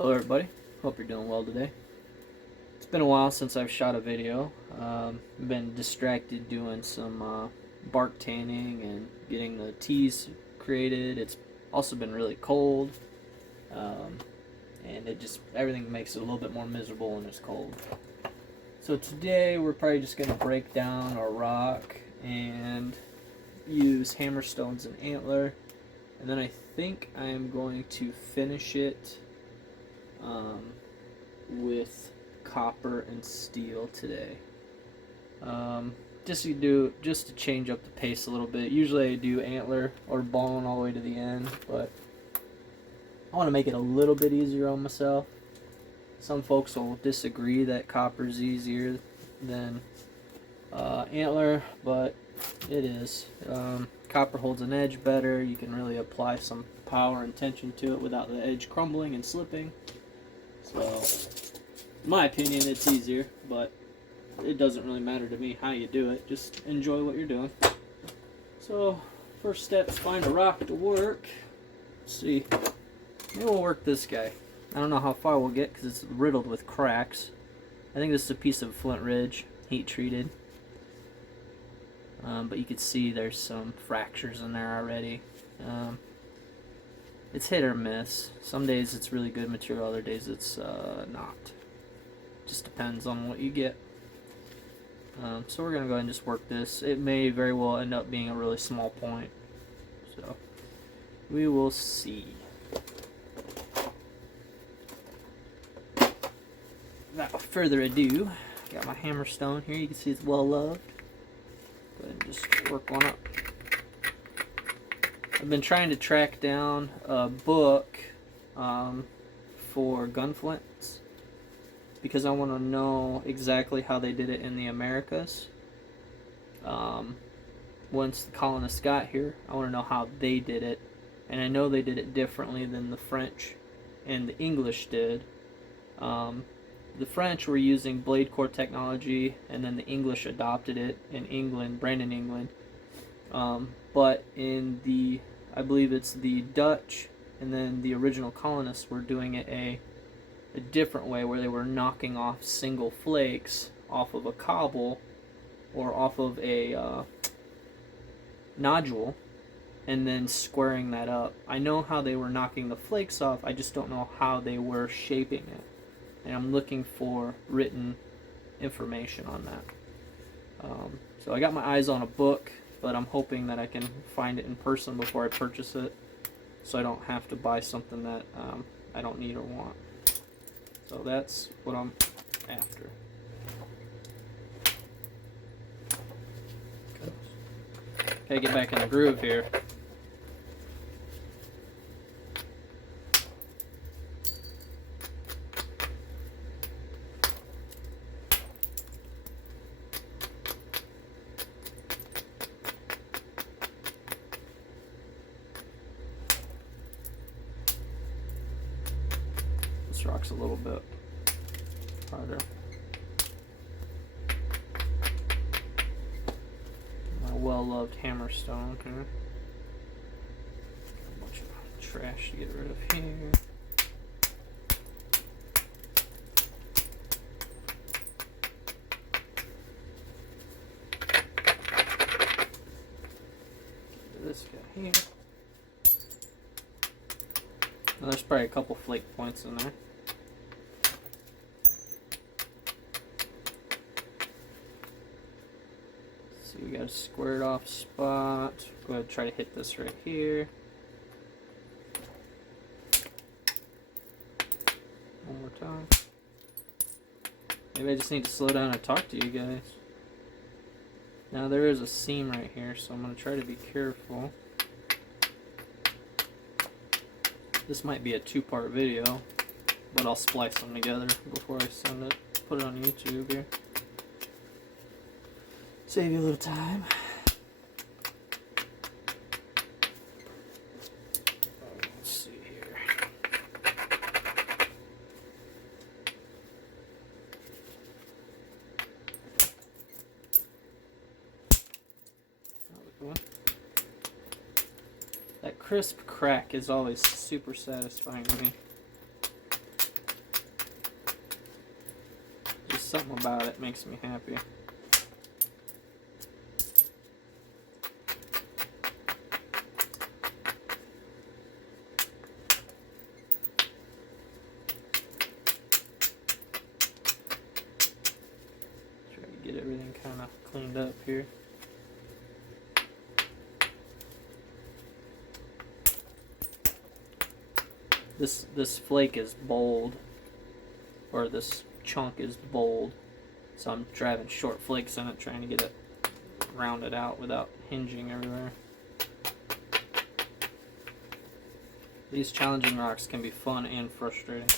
Hello everybody, hope you're doing well today. It's been a while since I've shot a video. Been distracted doing some bark tanning and getting the teas created. It's also been really cold, and everything makes it a little bit more miserable when it's cold. So today we're probably just going to break down our rock and use hammerstones and antler, and then I think I am going to finish it with copper and steel today. Just to change up the pace a little bit. Usually I do antler or bone all the way to the end, but I want to make it a little bit easier on myself. Some folks will disagree that copper is easier than antler, but it is. Copper holds an edge better. You can really apply some power and tension to it without the edge crumbling and slipping. So, in my opinion, it's easier, but it doesn't really matter to me how you do it. Just enjoy what you're doing. So, first step is find a rock to work. Let's see. Maybe we'll work this guy. I don't know how far we'll get because it's riddled with cracks. I think this is a piece of Flint Ridge, heat treated. But you can see there's some fractures in there already. It's hit or miss. Some days it's really good material, other days it's not. Just depends on what you get. So we're going to go ahead and just work this. It may very well end up being a really small point. So we will see. Without further ado, got my hammerstone here. You can see it's well loved. Go ahead and just work one up. I've been trying to track down a book for gunflints because I want to know exactly how they did it in the Americas. Once the colonists got here, I want to know how they did it, and I know they did it differently than the French and the English did. The French were using blade core technology, and then the English adopted it in England, Brandon, England. But in the, I believe it's the Dutch, and then the original colonists were doing it a different way, where they were knocking off single flakes off of a cobble or off of a nodule, and then squaring that up. I know how they were knocking the flakes off, I just don't know how they were shaping it. And I'm looking for written information on that. So I got my eyes on a book, but I'm hoping that I can find it in person before I purchase it, so I don't have to buy something that I don't need or want. So that's what I'm after. Okay, get back in the groove here. This rock's a little bit harder. My well-loved hammerstone here. Got a bunch of trash to get rid of here. Get this guy here. Now there's probably a couple flake points in there. So we got a squared off spot. Go ahead and try to hit this right here. One more time. Maybe I just need to slow down and talk to you guys. Now there is a seam right here, so I'm going to try to be careful. This might be a two-part video, but I'll splice them together before I send it. Put it on YouTube here. Save you a little time. Let's see here. That crisp crack is always super satisfying to me. something about it makes me happy. Try to get everything kind of cleaned up here. This flake is bold, or this chunk is bold, so I'm driving short flakes on it, trying to get it rounded out without hinging everywhere. These challenging rocks can be fun and frustrating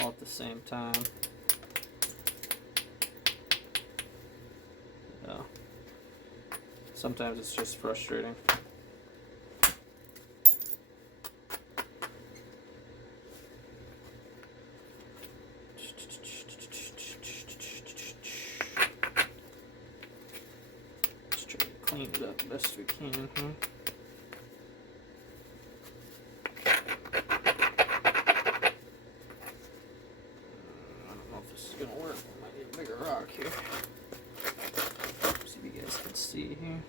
all at the same time. Sometimes it's just frustrating. Clean it up best we can here. I don't know if this is gonna work. I might need a bigger rock here. See if you guys can see here.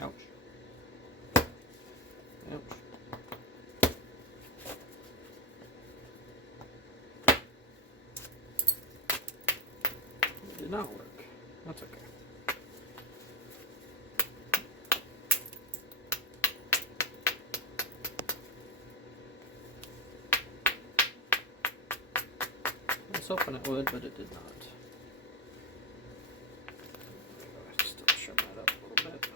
Ouch. Ouch. Did not work. That's okay. I was hoping it would, but it did not. Still trim that up a little bit.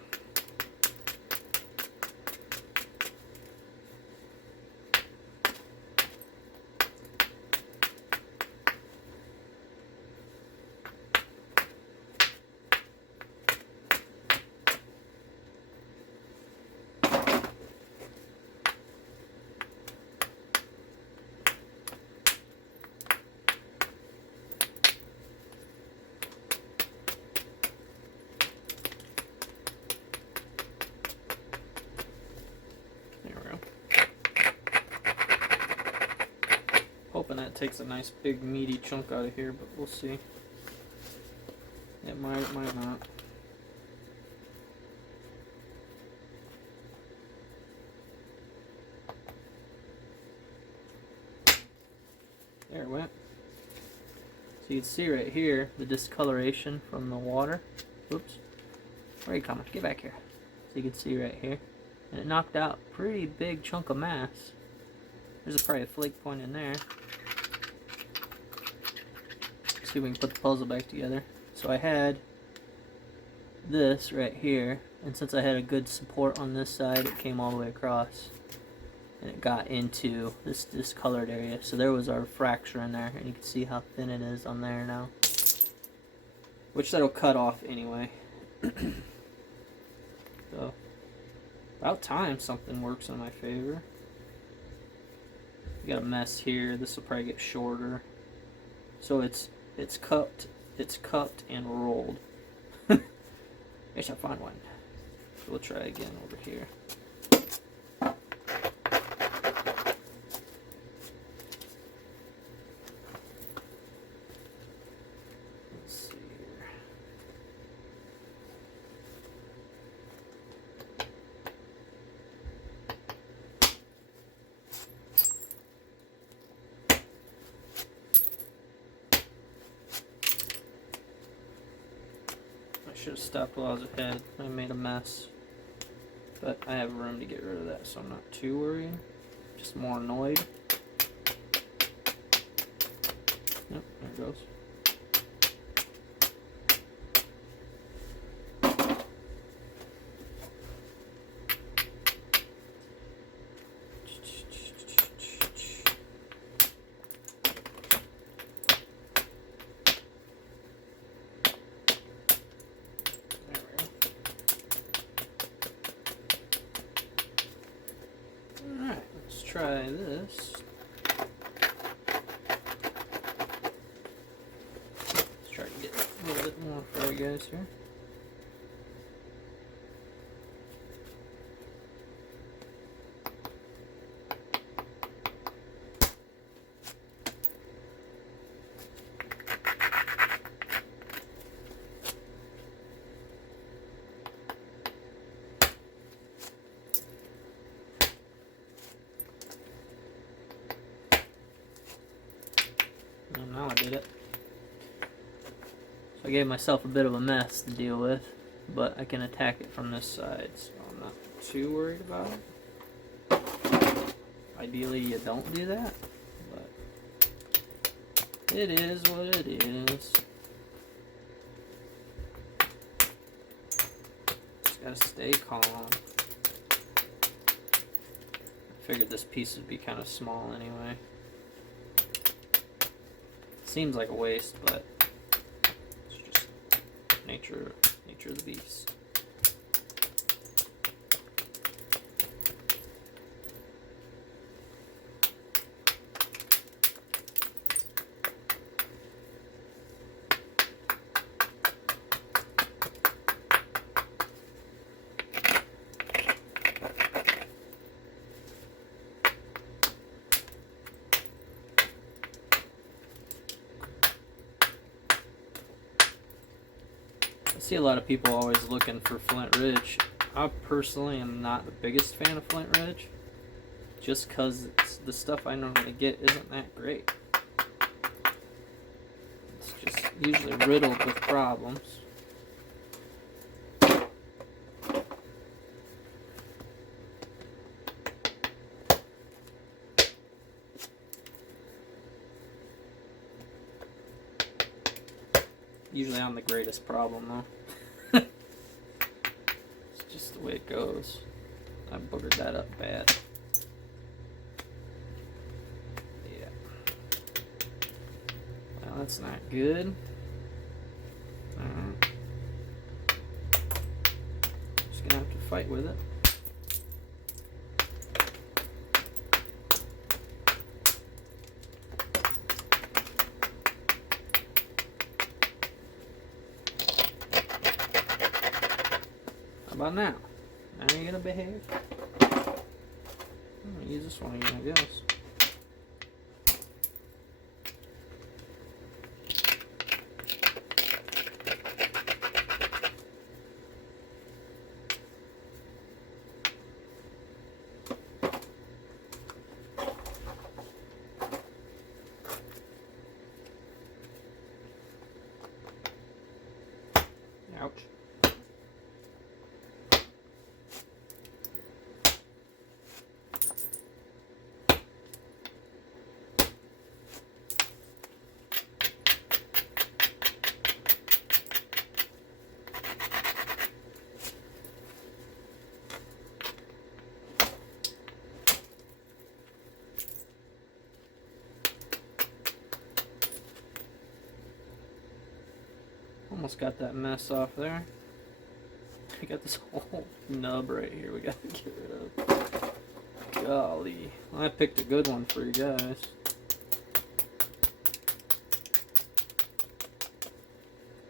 Hoping that takes a nice big meaty chunk out of here, but we'll see. It might not. There it went. So you can see right here the discoloration from the water. Whoops. Where are you coming? Get back here. So you can see right here. And it knocked out a pretty big chunk of mass. There's probably a flake point in there. See if we can put the puzzle back together. So I had this right here, and since I had a good support on this side, it came all the way across, and it got into this discolored area. So there was our fracture in there, and you can see how thin it is on there now, which that'll cut off anyway. So about time something works in my favor. We got a mess here. This will probably get shorter. So it's cupped and rolled. I should find one. So we'll try again over here. Let's see here. Should have stopped while I was ahead. I made a mess, but I have room to get rid of that, so I'm not too worried. Just more annoyed. Yep, there it goes. Try this. Let's try to get a little bit more for you guys here. now I did it. So I gave myself a bit of a mess to deal with, but I can attack it from this side, so I'm not too worried about it. Ideally, you don't do that, but it is what it is. Just gotta stay calm. I figured this piece would be kind of small anyway. Seems like a waste, but it's just nature of the beast. I see a lot of people always looking for Flint Ridge. I personally am not the biggest fan of Flint Ridge, just because the stuff I normally get isn't that great. It's just usually riddled with problems. Usually I'm the greatest problem though. It's just the way it goes. I boogered that up bad. Yeah. Well, that's not good. Alright. Just gonna have to fight with it. How about now? Now you're gonna behave? I'm gonna use this one again, I guess. Ouch. Almost got that mess off there. We got this whole nub right here we gotta get rid of. Golly. Well, I picked a good one for you guys.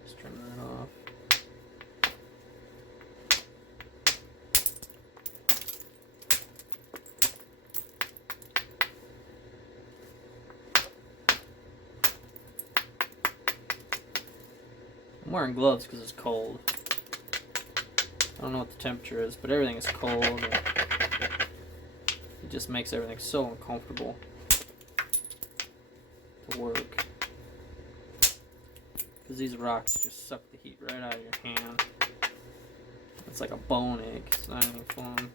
Just trim that off. I'm wearing gloves because it's cold. I don't know what the temperature is, but everything is cold. And it just makes everything so uncomfortable to work. Because these rocks just suck the heat right out of your hand. It's like a bone ache. It's not any fun.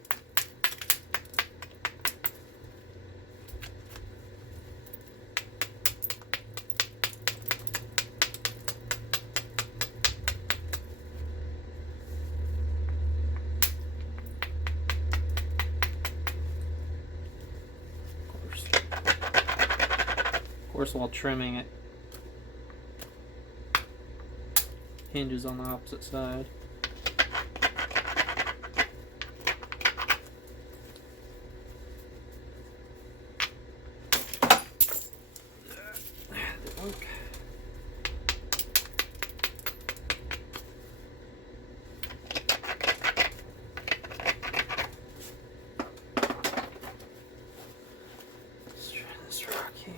Of course, while trimming it, hinges on the opposite side. Let's try this rock here.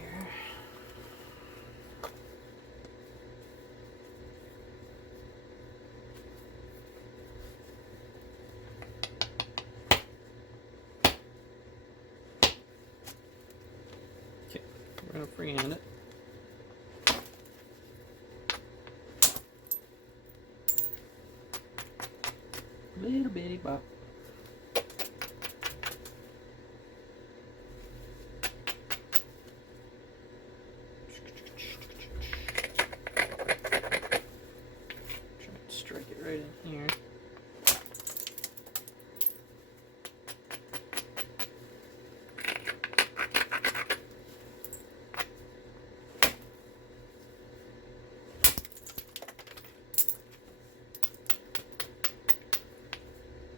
We're gonna freehand it. bitty bop. Try to strike it right in here.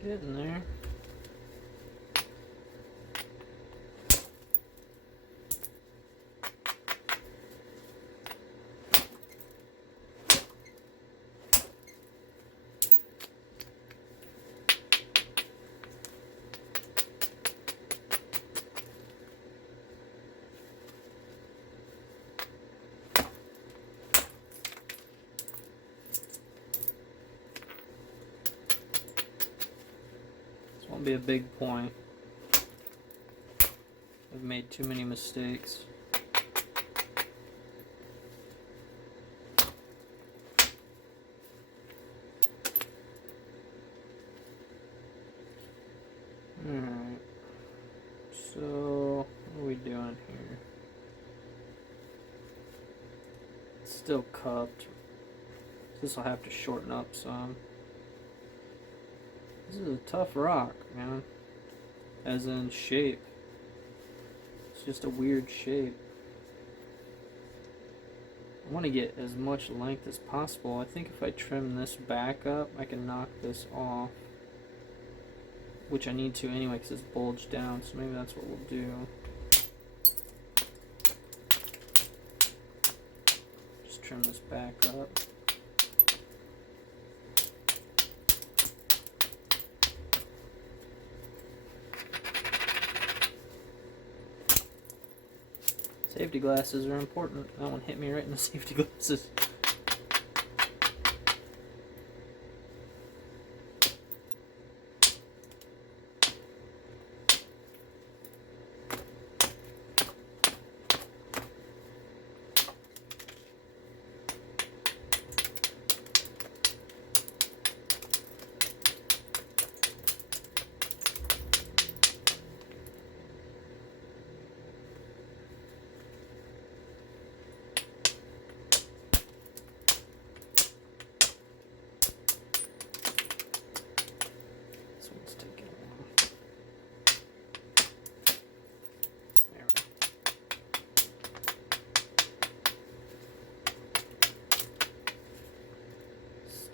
Getting there. This won't be a big point. I've made too many mistakes. Alright. So, what are we doing here? It's still cupped. This will have to shorten up some. This is a tough rock, man. As in shape. It's just a weird shape. I want to get as much length as possible. I think if I trim this back up, I can knock this off. Which I need to anyway because it's bulged down, so maybe that's what we'll do. Just trim this back up. Safety glasses are important. That one hit me right in the safety glasses.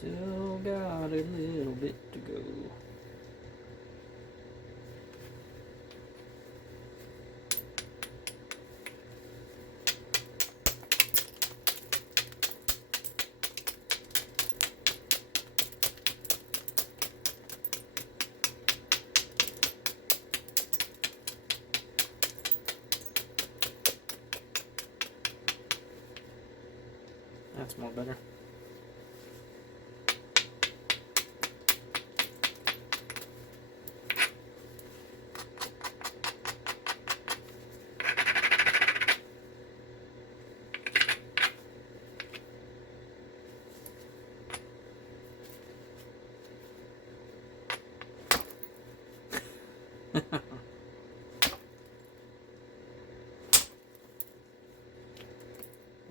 Still got a little bit to go. That's more better.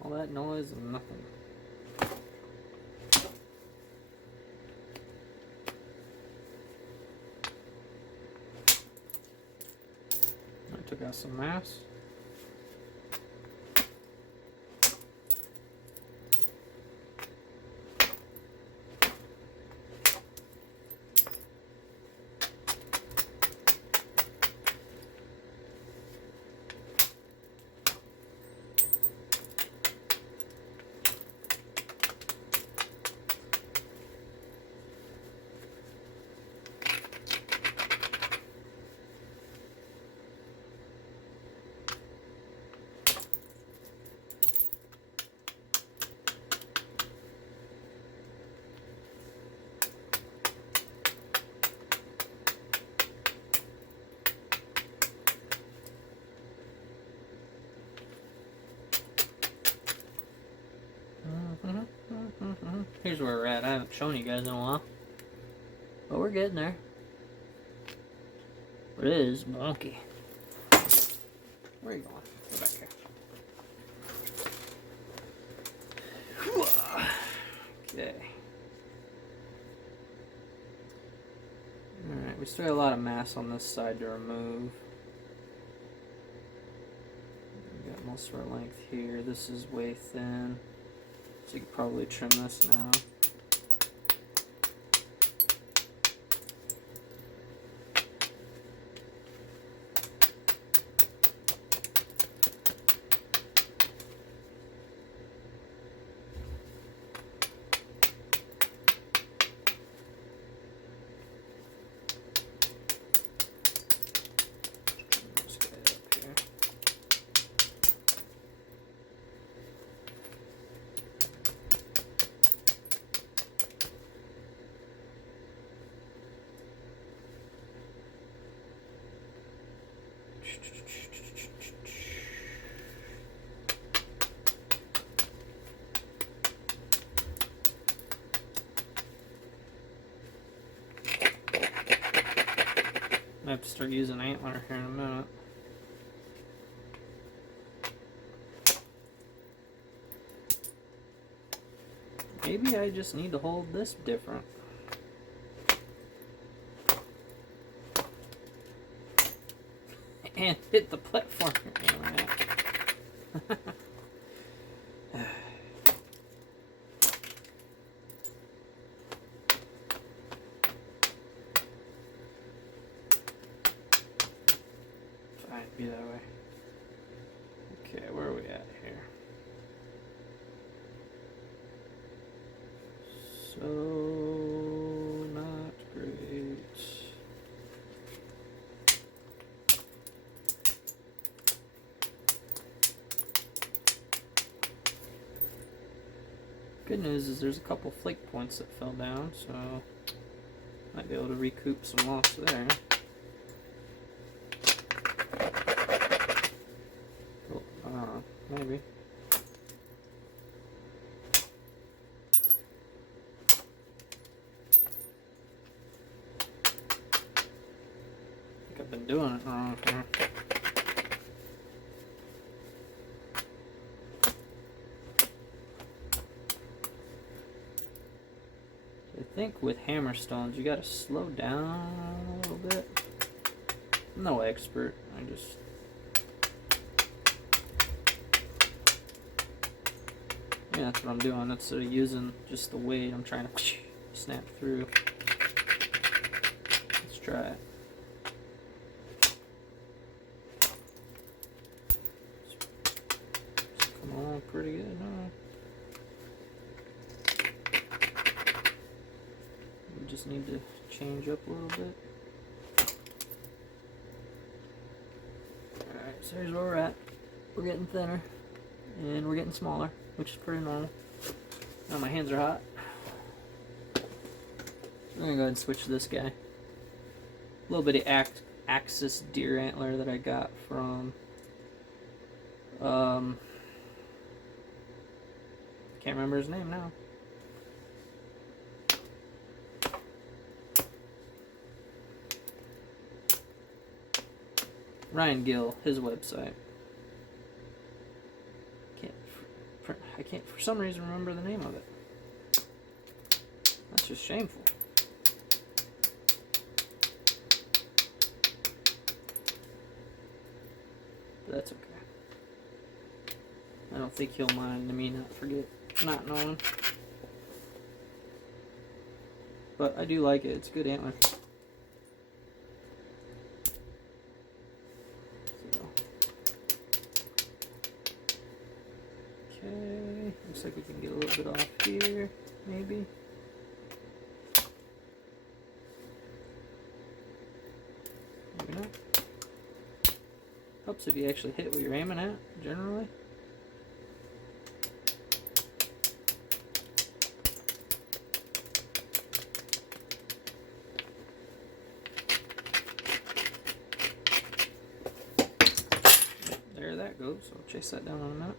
All that noise and nothing. I took out some mass. Here's where we're at. I haven't shown you guys in a while. But we're getting there. But it is wonky. Where are you going? Go back here. Okay. Alright, we still got a lot of mass on this side to remove. We got most of our length here. This is way thin. So you could probably trim this now. I have to start using antler here in a minute. Maybe I just need to hold this different. And hit the platform. Fine, be that way. Okay, where are we at here? So not great. Good news is there's a couple flake points that fell down, so might be able to recoup some loss there. Oh, maybe. I think I've been doing it wrong here. I think with hammerstones you gotta slow down a little bit. I'm no expert, I just that's what I'm doing. Instead of using just the weight, I'm trying to snap through. Let's try it. It's coming along pretty good now. We just need to change up a little bit. Alright, so here's where we're at. We're getting thinner and we're getting smaller, which is pretty normal. Now my hands are hot. I'm gonna go ahead and switch to this guy. A little bit of Axis deer antler that I got from can't remember his name now. Ryan Gill, his website. I can't for some reason remember the name of it. That's just shameful. But that's okay. I don't think he'll mind me not knowing. But I do like it. It's a good antler. Okay, looks like we can get a little bit off here, maybe. Maybe not. Helps if you actually hit what you're aiming at, generally. There that goes. I'll chase that down in a minute.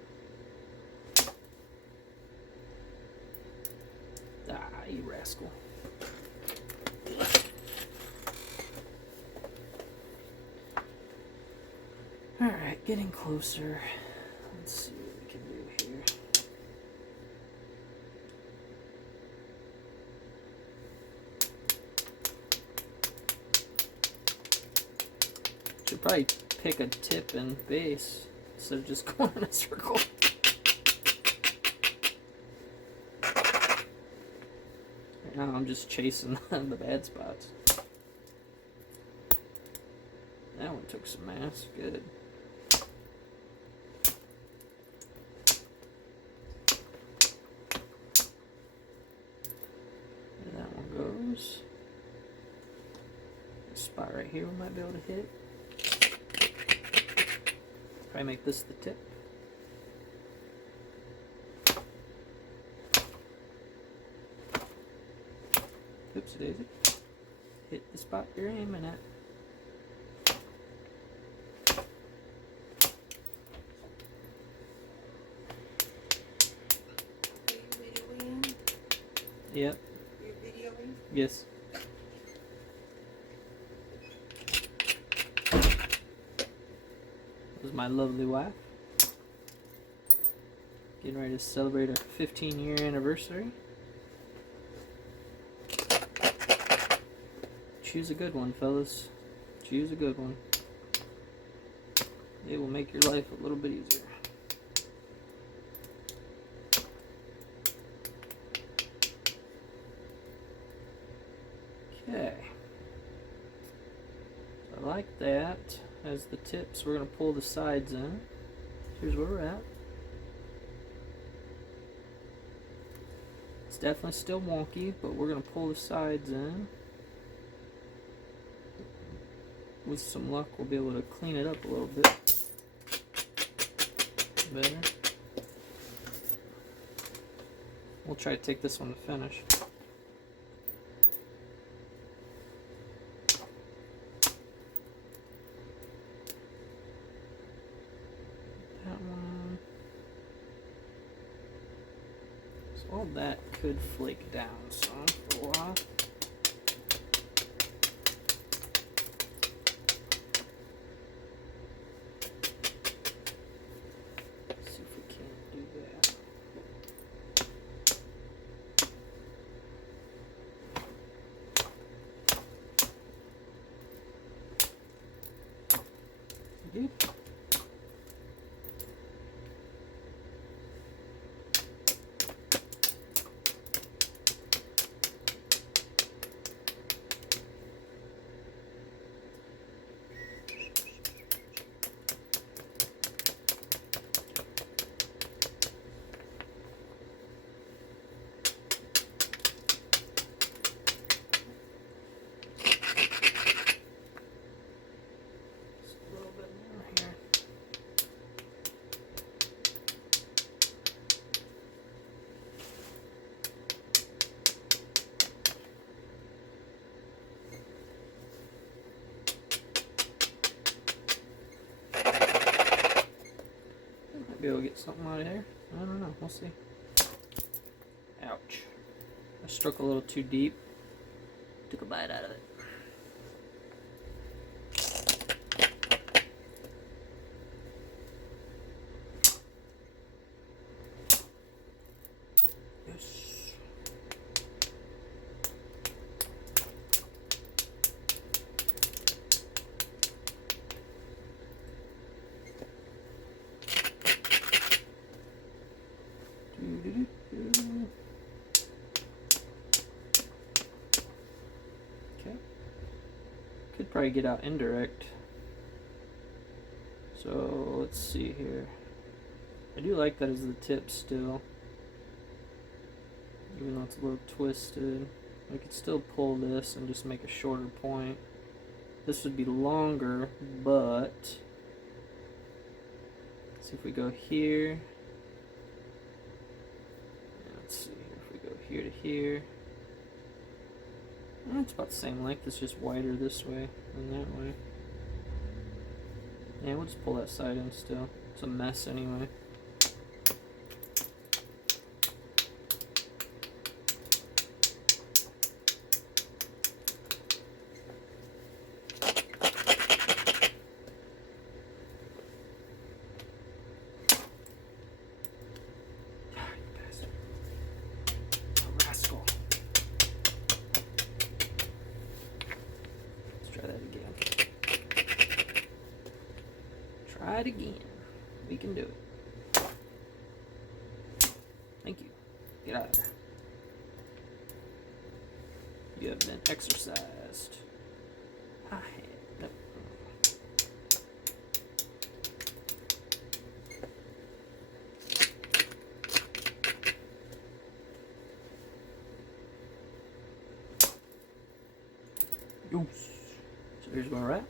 Ah, you rascal. Alright, getting closer. Let's see what we can do here. Should probably pick a tip and base instead of just going in a circle. Right now I'm just chasing the bad spots. That one took some mass. Good. There that one goes. This spot right here we might be able to hit. Probably make this the tip. Oopsie daisy. Hit the spot you're aiming at. Yep. You're videoing? Yes. This is my lovely wife. Getting ready to celebrate our 15-year anniversary. Choose a good one, fellas. Choose a good one. It will make your life a little bit easier. Okay. So I like that. As the tips, we're going to pull the sides in. Here's where we're at. It's definitely still wonky, but we're going to pull the sides in. With some luck, we'll be able to clean it up a little bit better. We'll try to take this one to finish. That one. So all that could flake down some for a while. Good. Be able to get something out of here. I don't know. We'll see. Ouch. I struck a little too deep. Took a bite out of it. Yes. Okay. Could probably get out indirect. So let's see here. I do like that as the tip still. Even though it's a little twisted. I could still pull this and just make a shorter point. This would be longer, but let's see if we go here. Let's see if we go here to here. It's about the same length, it's just wider this way than that way. Yeah, we'll just pull that side in still. It's a mess anyway. Try it again. We can do it. Thank you. Get out of there. You have been exercised. I have. Nope. Oops. So here's where we're at.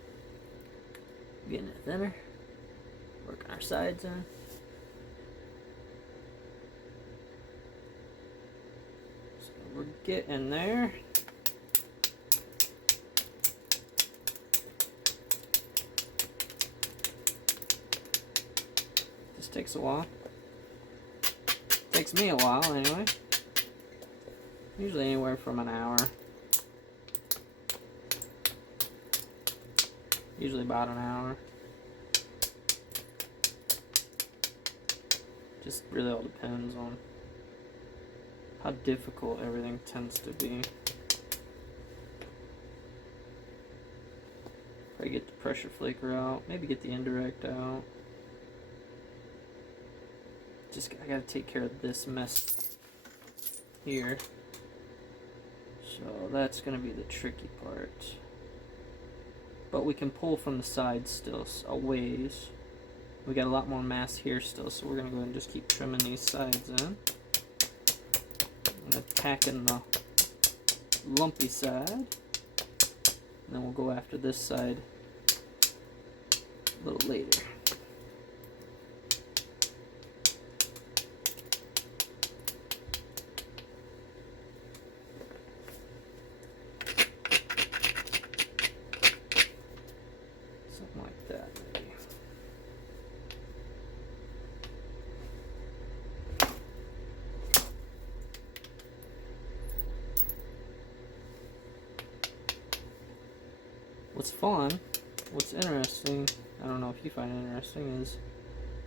Getting it thinner. Working our sides in. So we're getting there. This takes a while. Takes me a while anyway. Usually anywhere from an hour. Usually about an hour. Just really all depends on how difficult everything tends to be. Probably get the pressure flaker out, maybe get the indirect out. Just I gotta take care of this mess here. So that's gonna be the tricky part. But we can pull from the sides still a ways. We got a lot more mass here still, so we're gonna go ahead and just keep trimming these sides in. And attacking the lumpy side. And then we'll go after this side a little later. Something like that, maybe. What's fun, what's interesting, I don't know if you find it interesting, is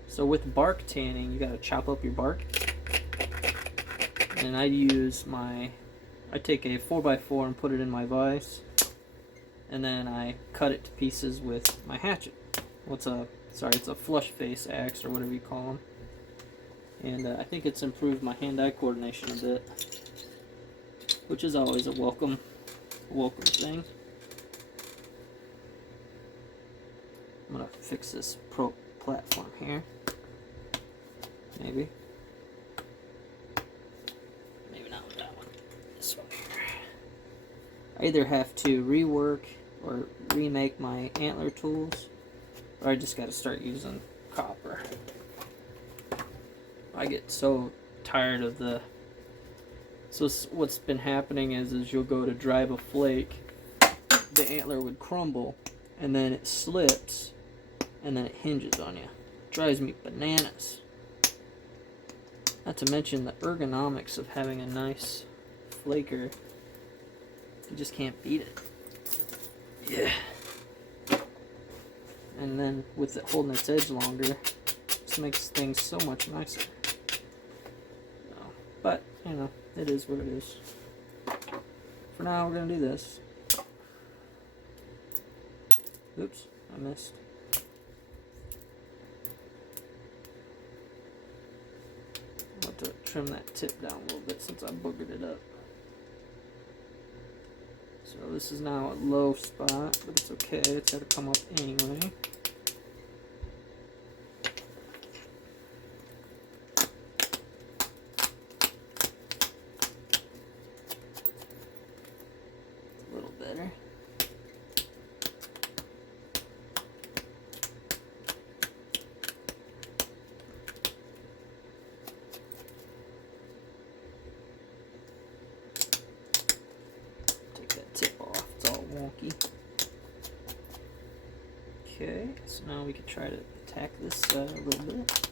so with bark tanning, you gotta chop up your bark. And I take a 4x4 and put it in my vise, and then I cut it to pieces with my hatchet. It's a flush face axe or whatever you call them. And I think it's improved my hand-eye coordination a bit, which is always a welcome thing. I'm gonna fix this platform here. Maybe not with that one. This one here. I either have to rework or remake my antler tools, or I just gotta start using copper. I get so tired of the... So what's been happening is you'll go to drive a flake, the antler would crumble, and then it slips, and then it hinges on you. It drives me bananas. Not to mention the ergonomics of having a nice flaker. You just can't beat it. Yeah. And then with it holding its edge longer, it just makes things so much nicer. But, you know, it is what it is. For now, we're going to do this. Oops, I missed. I'll have to trim that tip down a little bit since I boogered it up. So this is now a low spot, but it's okay. It's got to come up anyway. A little better. Tip off, it's all wonky. Okay, so now we can try to attack this a little bit.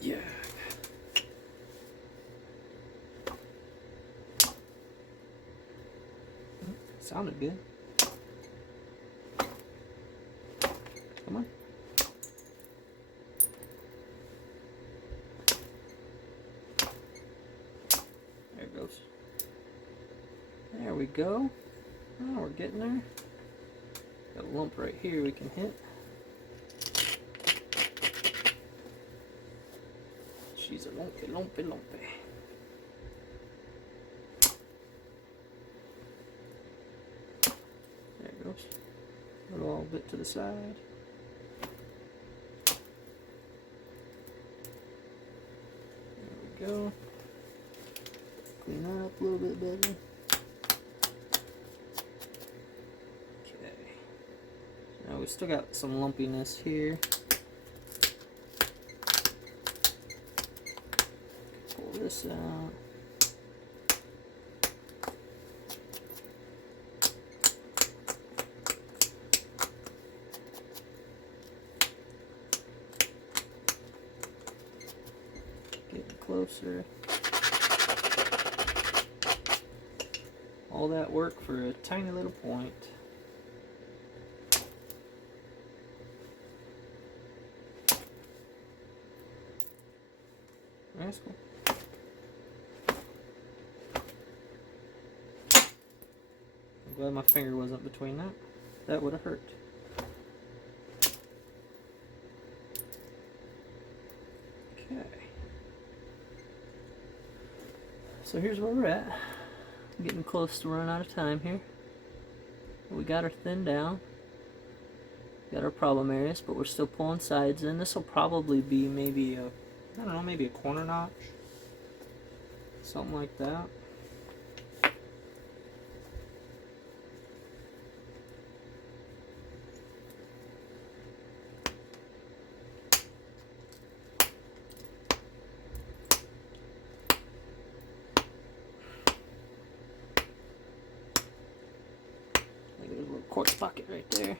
Yeah. Sounded good. Come on. go. Oh, we're getting there. Got a lump right here we can hit. She's a lumpy, lumpy, lumpy. There it goes. A little bit to the side. There we go. Clean that up a little bit better. Okay. Now we still got some lumpiness here. Pull this out. Getting closer. All that work for a tiny little point. That's cool. I'm glad my finger wasn't between that. That would have hurt. Okay. So here's where we're at. I'm getting close to running out of time here. We got her thinned down. Got our problem areas, but we're still pulling sides in. This will probably be maybe a, I don't know, maybe a corner notch. Something like that. There's a little quartz pocket right there.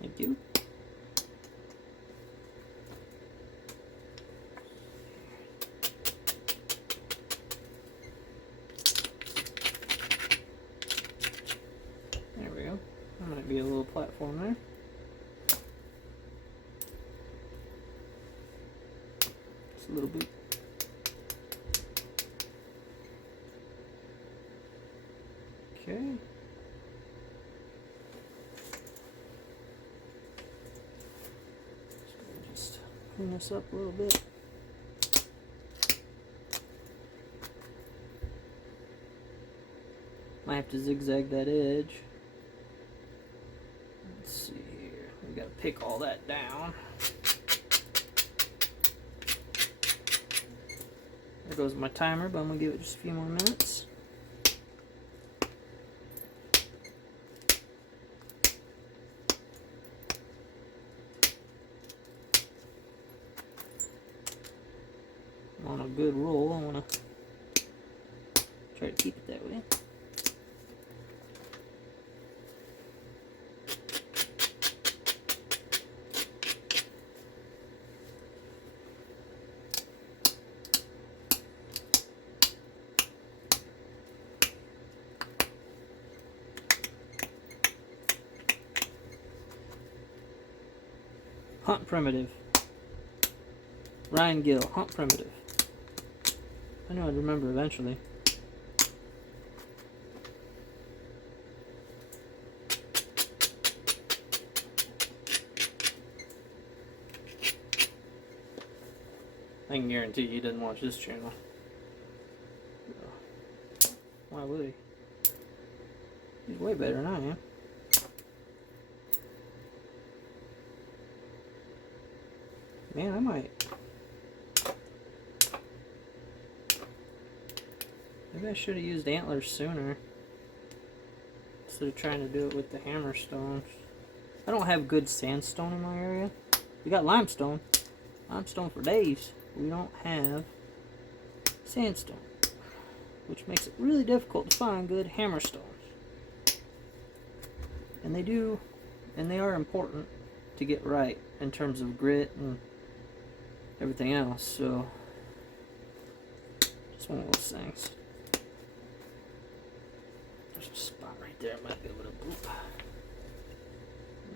Thank you. There we go. There might be a little platform there. Just a little bit. Okay. Just clean this up a little bit. Might have to zigzag that edge. Let's see here. We gotta pick all that down. There goes my timer, but I'm gonna give it just a few more minutes. I'm on a good roll. I wanna try to keep it that way. Hunt primitive. Ryan Gill, hunt primitive. I know I'd remember eventually. I can guarantee he didn't watch this channel. Why would he? He's way better than I am. Man, I might. Maybe I should have used antlers sooner instead of trying to do it with the hammer stones. I don't have good sandstone in my area. We got limestone. Limestone for days. We don't have sandstone, which makes it really difficult to find good hammer stones. And they are important to get right in terms of grit and everything else, so just one of those things. There's a spot right there I might be able to boop.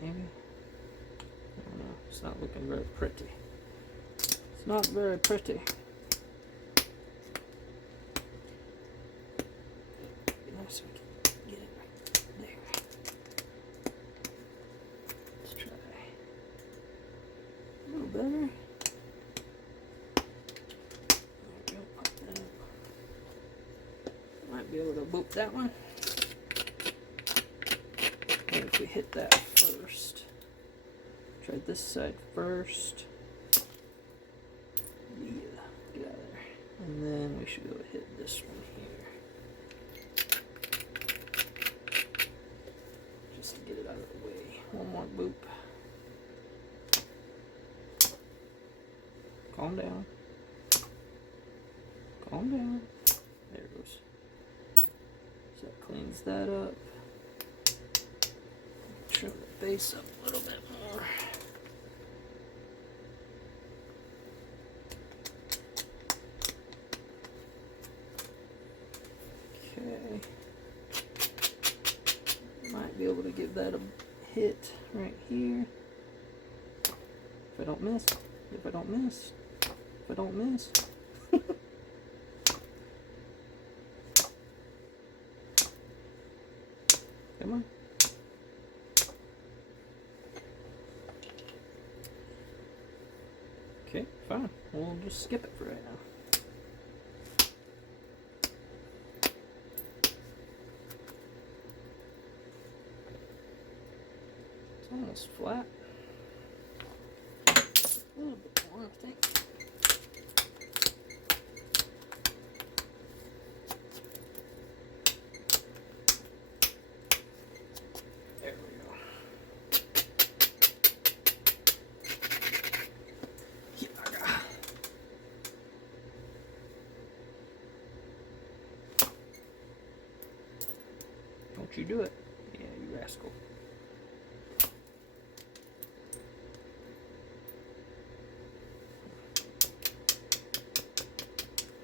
Maybe? I don't know. It's not looking very pretty. It's not very pretty. Nice we can get it right there. Let's try a little better. There we go, pop that. Might be able to boop that one. And if we hit that first, try this side first. Yeah, get out of there. And then we should be able to hit this one here. Just to get it out of the way. One more boop. Calm down. Calm down. There it goes. So that cleans that up. Trim the base up a little bit more. Okay. Might be able to give that a hit right here. If I don't miss. If I don't miss. If I don't miss. Come on. Okay, fine. We'll just skip it for right now. It's almost flat. A little bit more, I think. There we go. Don't you do it. Yeah, you rascal.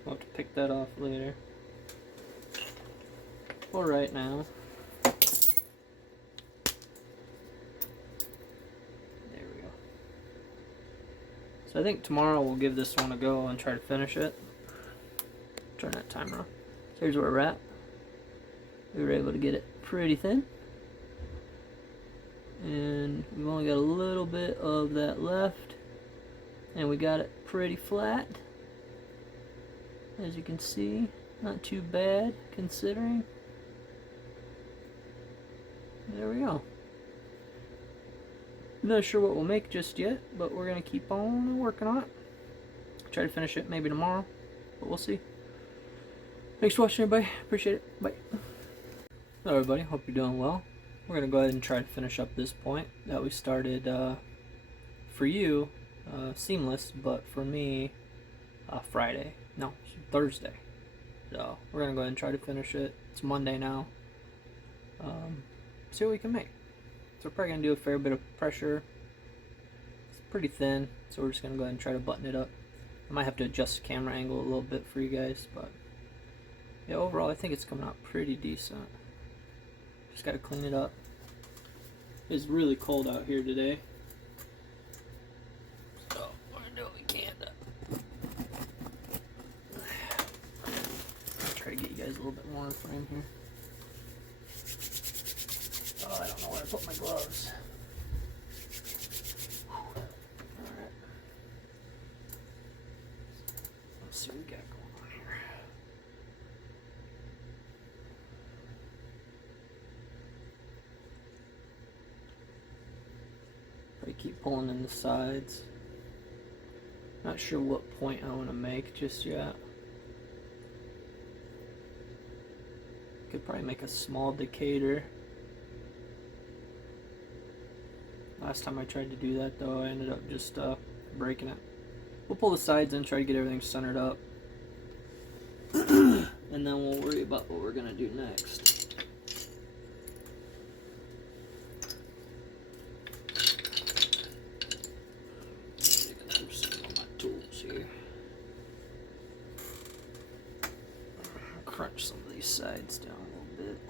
I'll have to pick that off later. For right now. There we go. So I think tomorrow we'll give this one a go and try to finish it. Turn that timer off. So here's where we're at. We were able to get it pretty thin. And we've only got a little bit of that left. And we got it pretty flat. As you can see, not too bad considering. There we go. Not sure what we'll make just yet, but we're going to keep on working on it. Try to finish it maybe tomorrow, but we'll see. Thanks for watching, everybody. Appreciate it. Bye. Hello, everybody. Hope you're doing well. We're going to go ahead and try to finish up this point that we started for you, seamless, but for me, Friday. No, Thursday. So we're going to go ahead and try to finish it. It's Monday now. See what we can make. So we're probably going to do a fair bit of pressure. It's pretty thin, so we're just going to go ahead and try to button it up. I might have to adjust the camera angle a little bit for you guys, but yeah, overall I think it's coming out pretty decent. Just got to clean it up. It's really cold out here today, so we're going to do what we can to try to get you guys a little bit more in frame here. Oh, I don't know where I put my gloves. Alright. Let's see what we got going on here. Probably keep pulling in the sides. Not sure what point I want to make just yet. Could probably make a small Decatur. Last time I tried to do that though, I ended up just breaking it. We'll pull the sides in, try to get everything centered up. And then we'll worry about what we're going to do next. Some of my tools here. Crunch some of these sides down a little bit.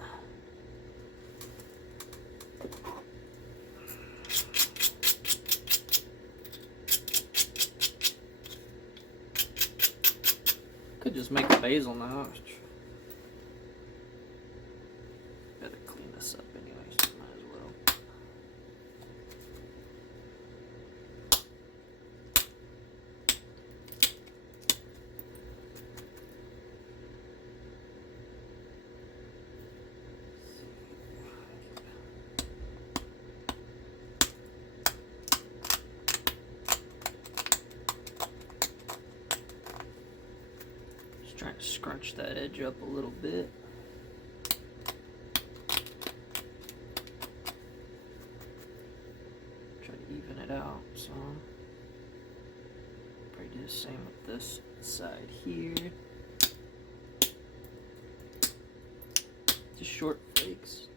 just make a basil now. Better clean this up anyways, might as well. Just trying to scrunch that edge up a little bit. Out some. Probably do the same with this side here. Just short flakes.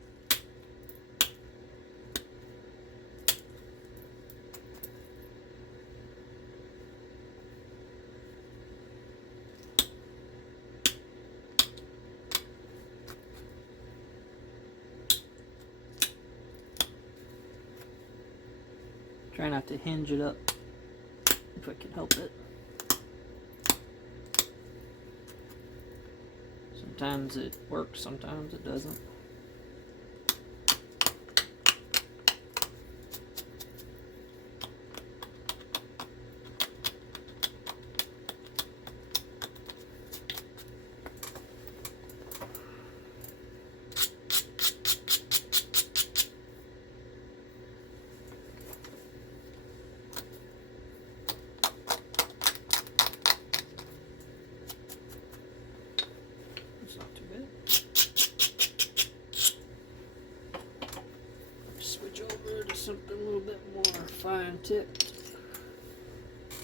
Try not to hinge it up if I can help it. Sometimes it works, sometimes it doesn't. Something a little bit more fine tipped.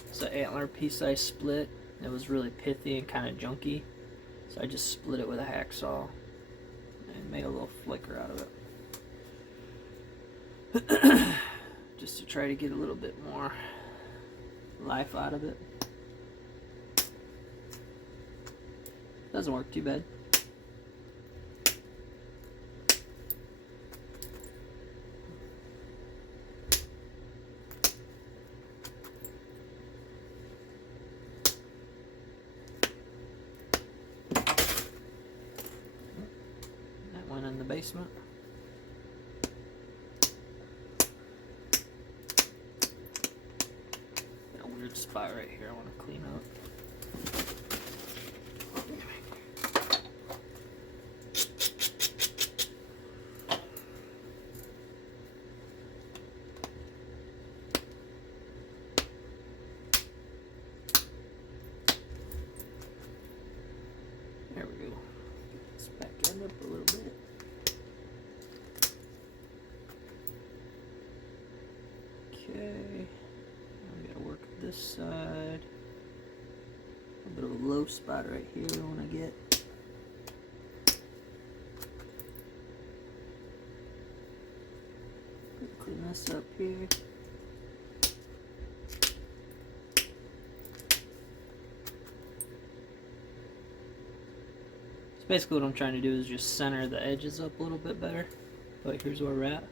It's an antler piece I split. It was really pithy and kind of junky, so I just split it with a hacksaw and made a little flicker out of it. Just to try to get a little bit more life out of it. Doesn't work too bad. In the basement. Got a weird spot right here I want to clean up. There we go. Get this back end up a little bit. Okay, we gotta work this side. A bit of a low spot right here we want to get. Clean this up here. So basically what I'm trying to do is just center the edges up a little bit better. But here's where we're at.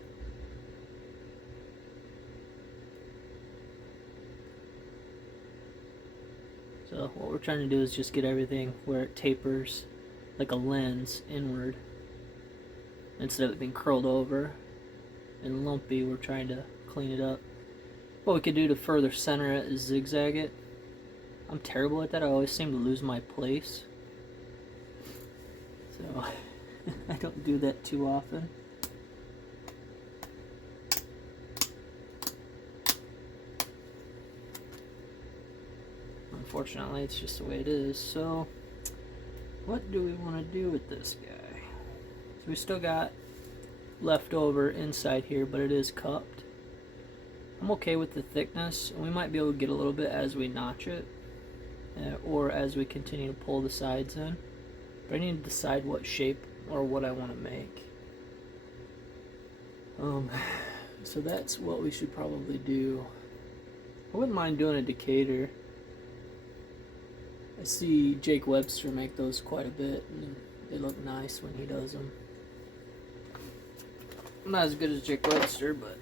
So what we're trying to do is just get everything where it tapers like a lens inward. Instead of it being curled over and lumpy, we're trying to clean it up. What we could do to further center it is zigzag it. I'm terrible at that. I always seem to lose my place. So I don't do that too often. Unfortunately, it's just the way it is. So, what do we want to do with this guy? So we still got leftover inside here, but it is cupped. I'm okay with the thickness. We might be able to get a little bit as we notch it, or as we continue to pull the sides in. But I need to decide what shape or what I want to make. So that's what we should probably do. I wouldn't mind doing a Decatur. I see Jake Webster make those quite a bit, and they look nice when he does them. I'm not as good as Jake Webster, but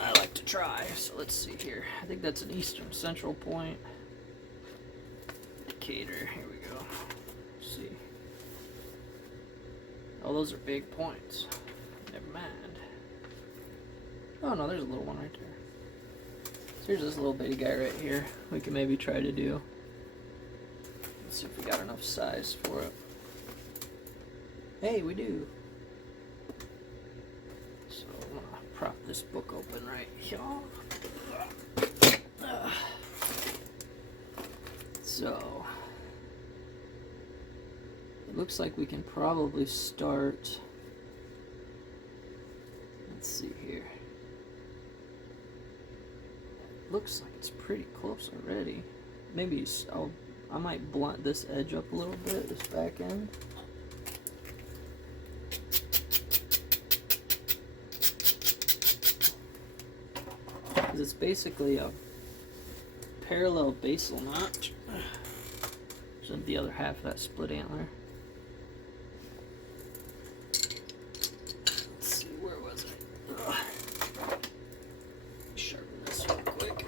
I like to try. So let's see here. I think that's an Eastern Central point. Decatur, here we go. Oh, those are big points. Never mind. Oh no, there's a little one right there. So here's this little bitty guy right here. We can maybe try to do. Let's see if we got enough size for it. Hey, we do. So I'm gonna prop this book open right here. So it looks like we can probably start. Let's see here. Looks like it's pretty close already. Maybe I might blunt this edge up a little bit, this back end. Because it's basically a parallel basal notch. So the other half of that split antler. Let's see, where was it? Sharpen this real quick.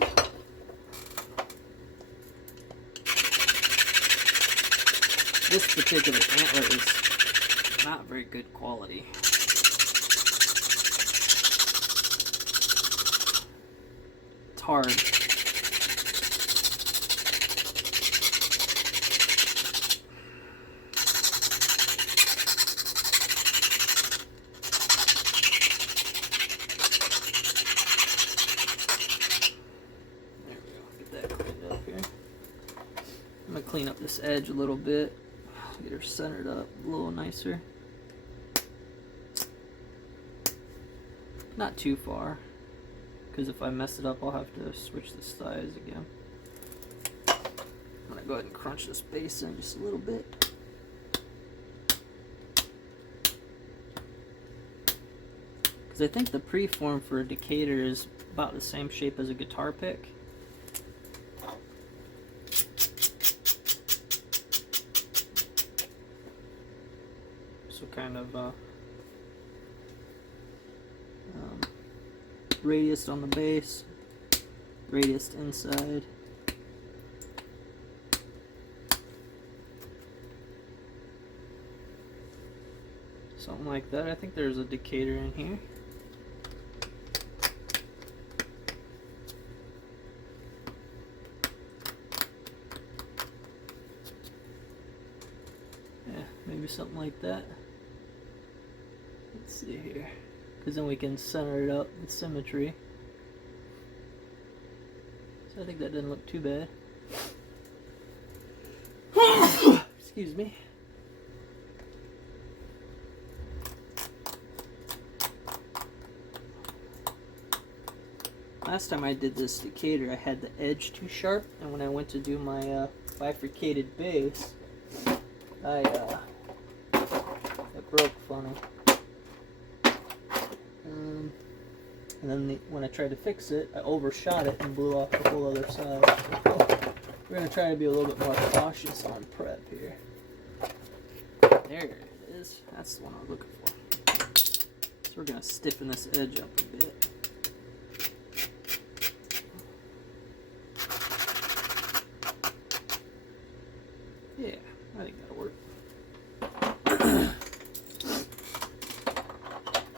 This particular antler is not very good quality. It's hard. Clean up this edge a little bit, get her centered up a little nicer. Not too far, because if I mess it up I'll have to switch the size again. I'm gonna go ahead and crunch this base in just a little bit. Because I think the preform for a Decatur is about the same shape as a guitar pick. So kind of radius on the base, radius inside. Something like that. I think there's a Decatur in here. Yeah, maybe something like that. Let's see here, because then we can center it up with symmetry. So I think that didn't look too bad. Excuse me. Last time I did this Decatur, I had the edge too sharp, and when I went to do my bifurcated base, it broke funny. And then when I tried to fix it, I overshot it and blew off the whole other side. So we're going to try to be a little bit more cautious on prep here. There it is. That's the one I was looking for. So we're going to stiffen this edge up a bit. Yeah, I think that'll work.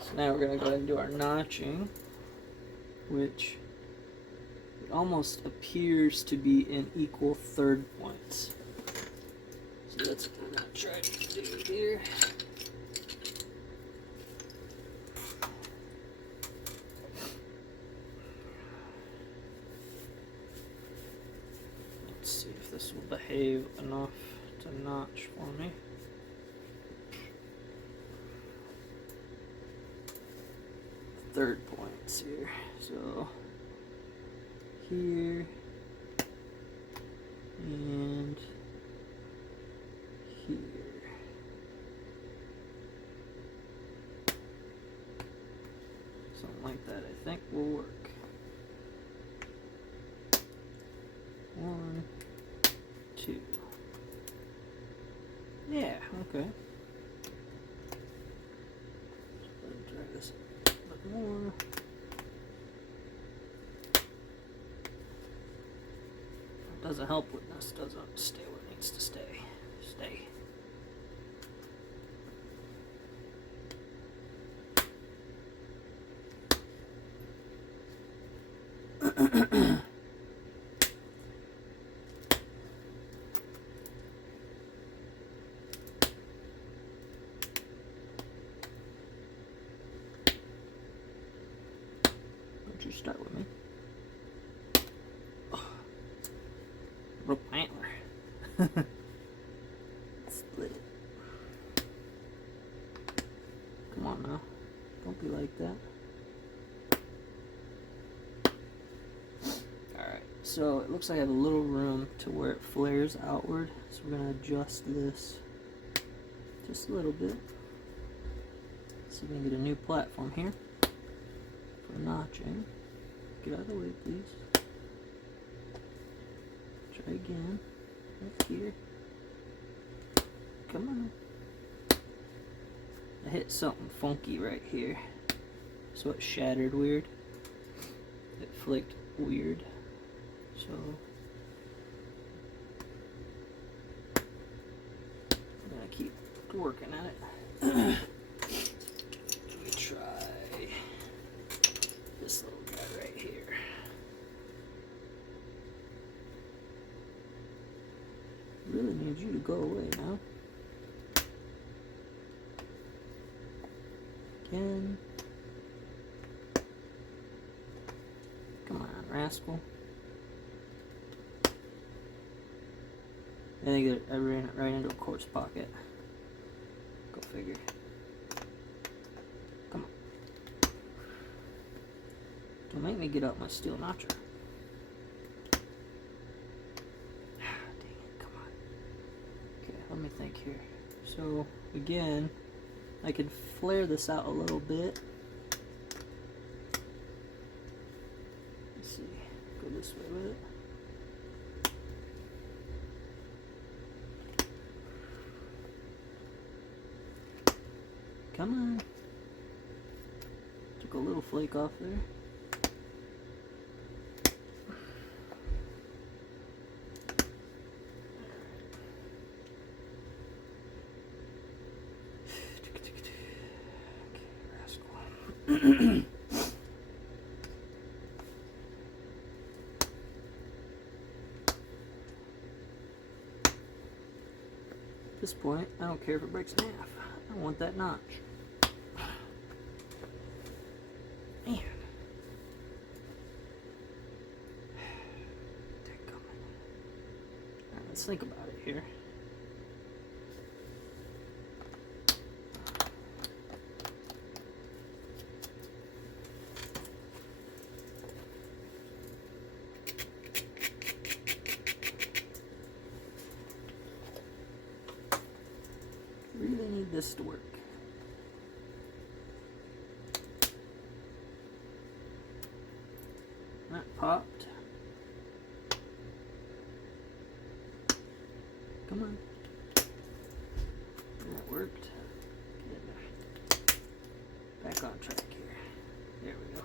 So now we're going to go ahead and do our notching, which it almost appears to be in equal third points. So that's what we're going to try to do here. Let's see if this will behave enough to notch for me. Third points here. So here and here. Something like that, I think, will work. 1, 2. Yeah, okay. Try this a bit more. It doesn't help when this doesn't stay where it needs to stay. Don't you start with me. Oh. Broke my antler. Split it. Come on now. Don't be like that. Alright, so it looks like I have a little room to where it flares outward. So we're going to adjust this just a little bit. See if we can get a new platform here for notching. Get out of the way, please. Try again. Right here. Come on. I hit something funky right here. So it shattered weird. It flicked weird. So I'm gonna keep working at it. Let me try this little guy right here. Really need you to go away now. Again. Come on, rascal. I think that I ran it right into a quartz pocket. Go figure. Come on. Don't make me get out my steel notcher. Dang it, come on. Okay, let me think here. So, again, I could flare this out a little bit. Let's see, go this way with it. Come on. Took a little flake off there. Okay, rascal. At this point, I don't care if it breaks in half. I want that notch. Man. Alright, let's think about it here. Really need this to work. That popped. Come on. That worked. Get back on track here. There we go.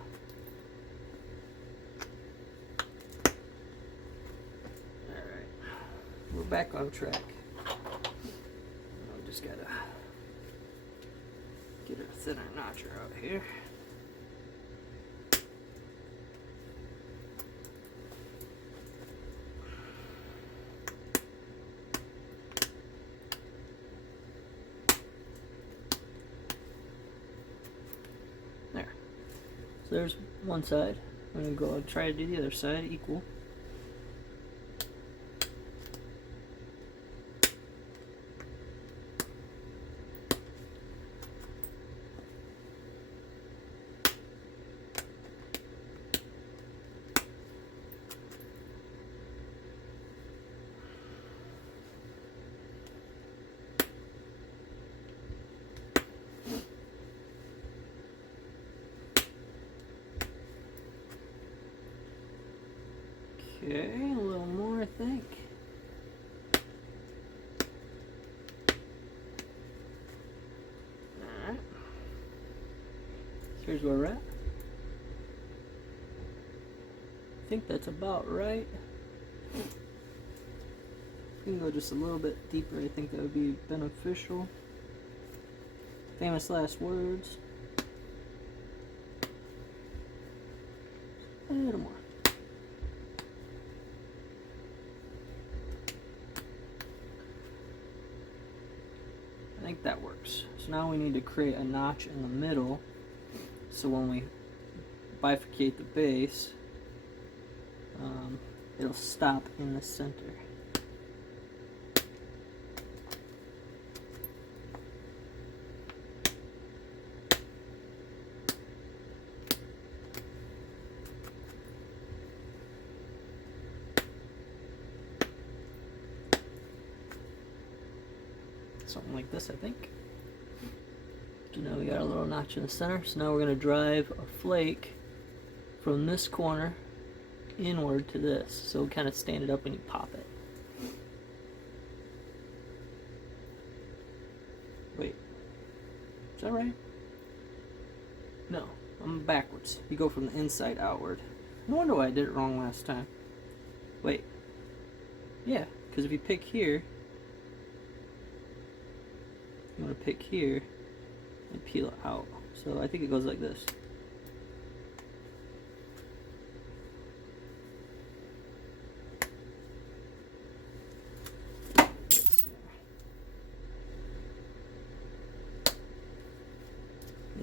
Alright. We're back on track. Just gotta get a thinner notcher out here. There. So there's one side. I'm gonna go and try to do the other side equal. Okay, a little more, I think. Alright. So here's where we're at. I think that's about right. We can go just a little bit deeper. I think that would be beneficial. Famous last words. A little more. I think that works. So now we need to create a notch in the middle, so when we bifurcate the base, it'll stop in the center. Something like this, I think. So now we got a little notch in the center. So now we're going to drive a flake from this corner inward to this. So kind of stand it up and you pop it. Wait, is that right? No, I'm backwards. You go from the inside outward. No wonder why I did it wrong last time. Wait. Yeah, because if you pick here, you want to pick here and peel out. So I think it goes like this.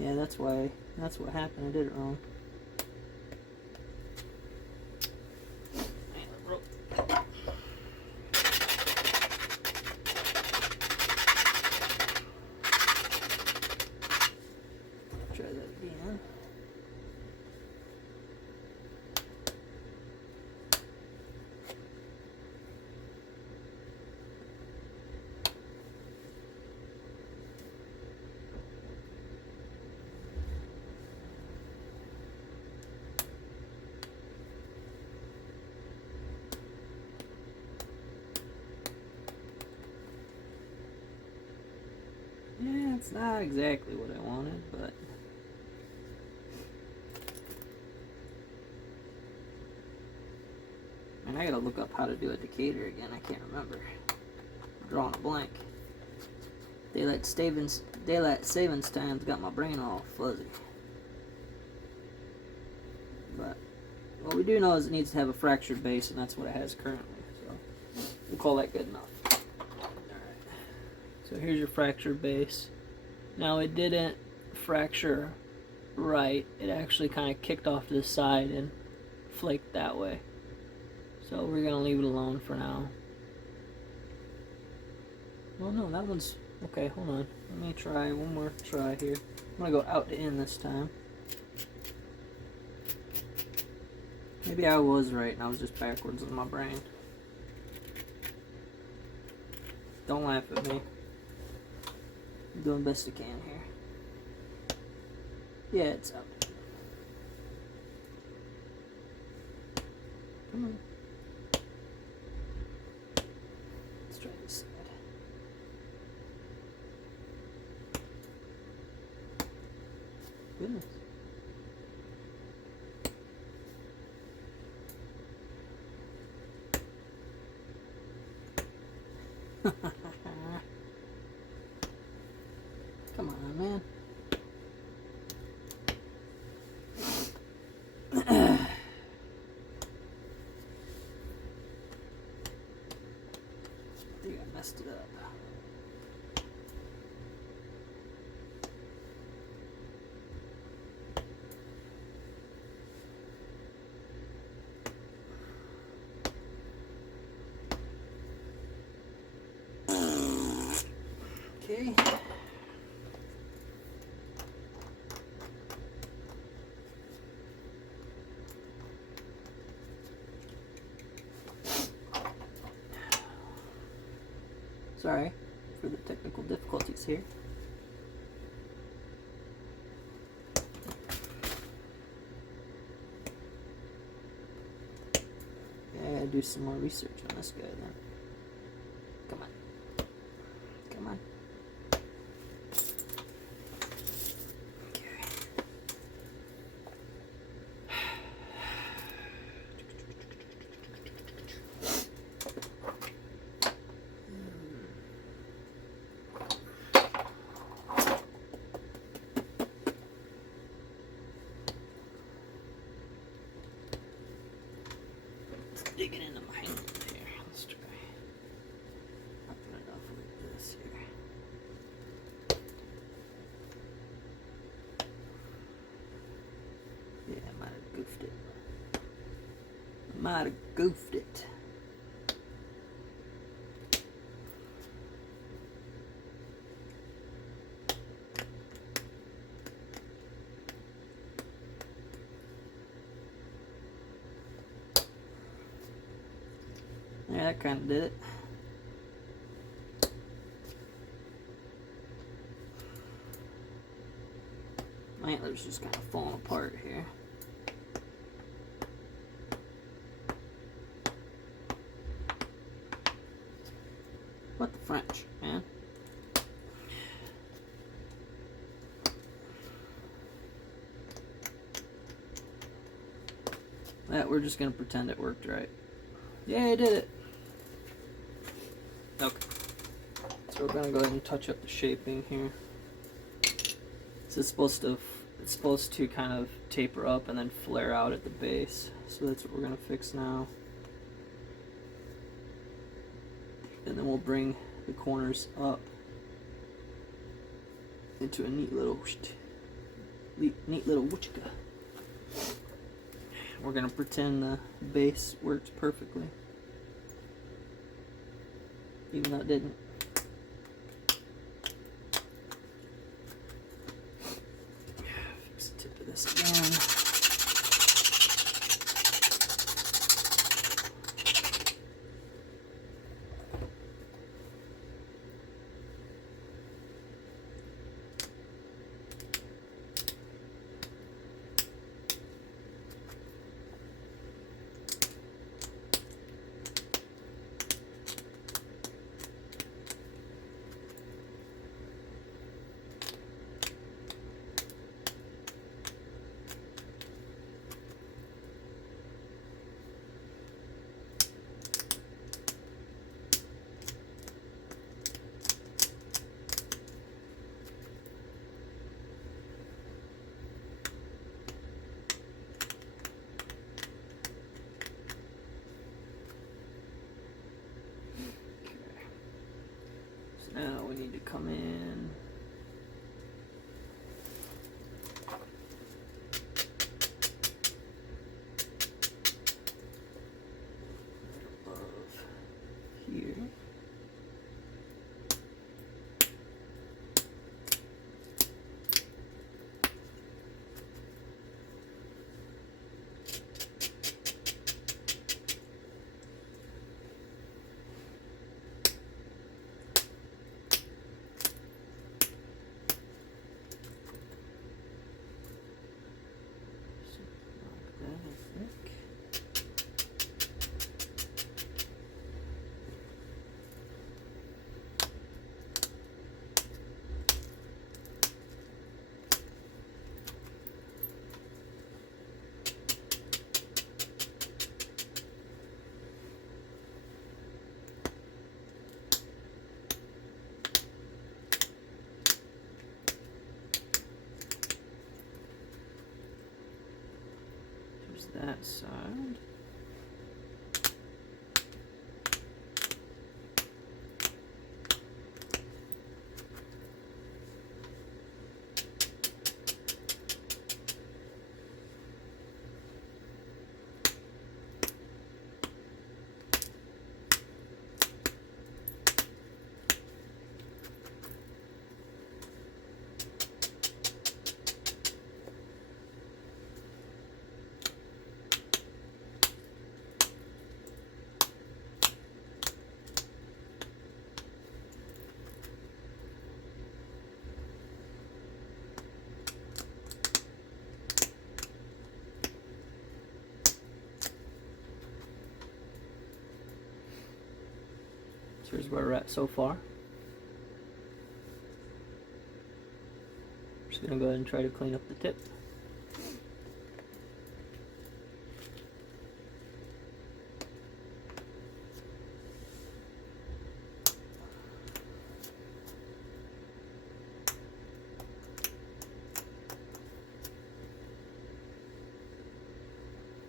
Yeah, that's what happened. I did it wrong. Try that again. Yeah, it's not exactly what I wanted, but man, I gotta look up how to do a Decatur again. I can't remember. I'm drawing a blank. Daylight savings time's got my brain all fuzzy. But what we do know is it needs to have a fractured base, and that's what it has currently. So we'll call that good enough. So here's your fractured base. Now it didn't fracture right. It actually kind of kicked off to the side and flaked that way. So we're going to leave it alone for now. Well, no, that one's... Okay, hold on. Let me try one more try here. I'm going to go out to in this time. Maybe I was right and I was just backwards in my brain. Don't laugh at me. I'm doing best I can here. Yeah, it's out. Come on. Let's try this side. Goodness. Come on, man. I think I messed it up. Okay. Sorry for the technical difficulties here. Yeah, I gotta do some more research on this guy then. Come on. Come on. Digging into my hand here. Let's try. goofed it. I might have goofed it. Yeah, that kind of did it. My antler's just kind of falling apart here. What the French, man? That we're just gonna pretend it worked right. Yeah, I did it. Okay. So we're gonna go ahead and touch up the shaping here. So it's supposed to kind of taper up and then flare out at the base. So that's what we're gonna fix now. And then we'll bring the corners up into a neat little wuchka. We're gonna pretend the base works perfectly, even though it didn't. Fix the tip of this again. Now we need to come in above here. That side. Here's where we're at so far. Just gonna go ahead and try to clean up the tip.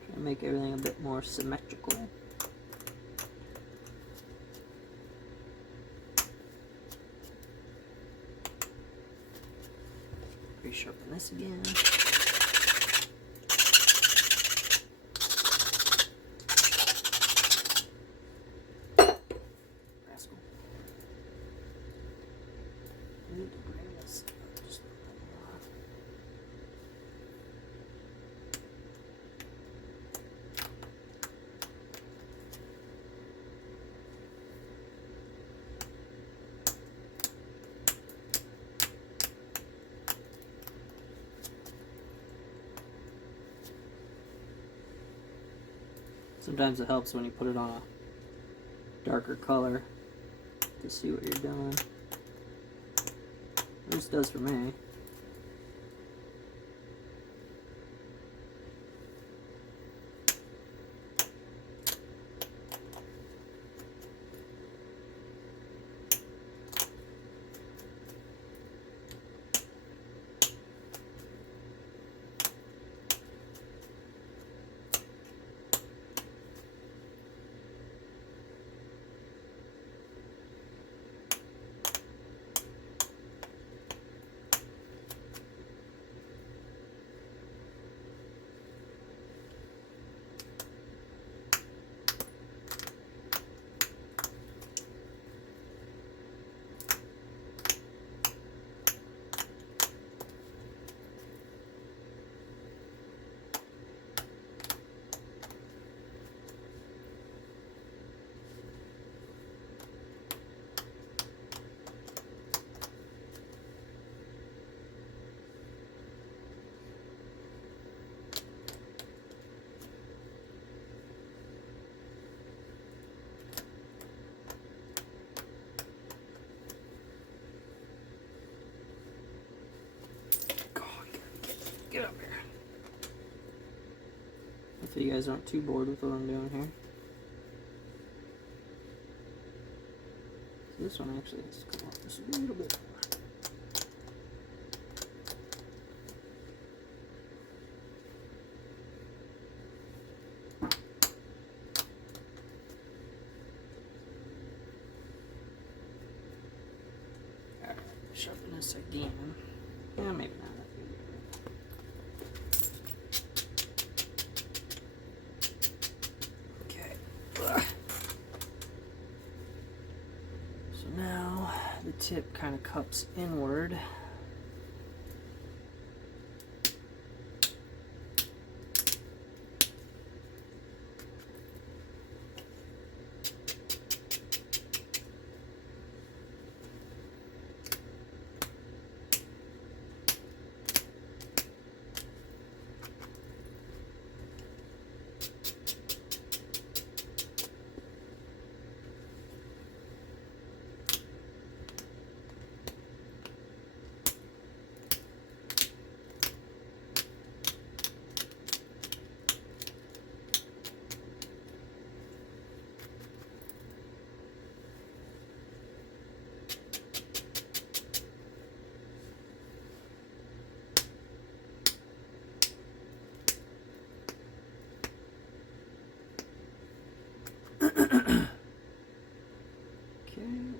Try to make everything a bit more symmetrical. Resharpen this again. Sometimes it helps when you put it on a darker color to see what you're doing. This does for me. Get up here. Hopefully you guys aren't too bored with what I'm doing here. So this one actually has to come off just a little bit more. Alright, sharpen this again. Yeah, maybe not. The tip kind of cups inward.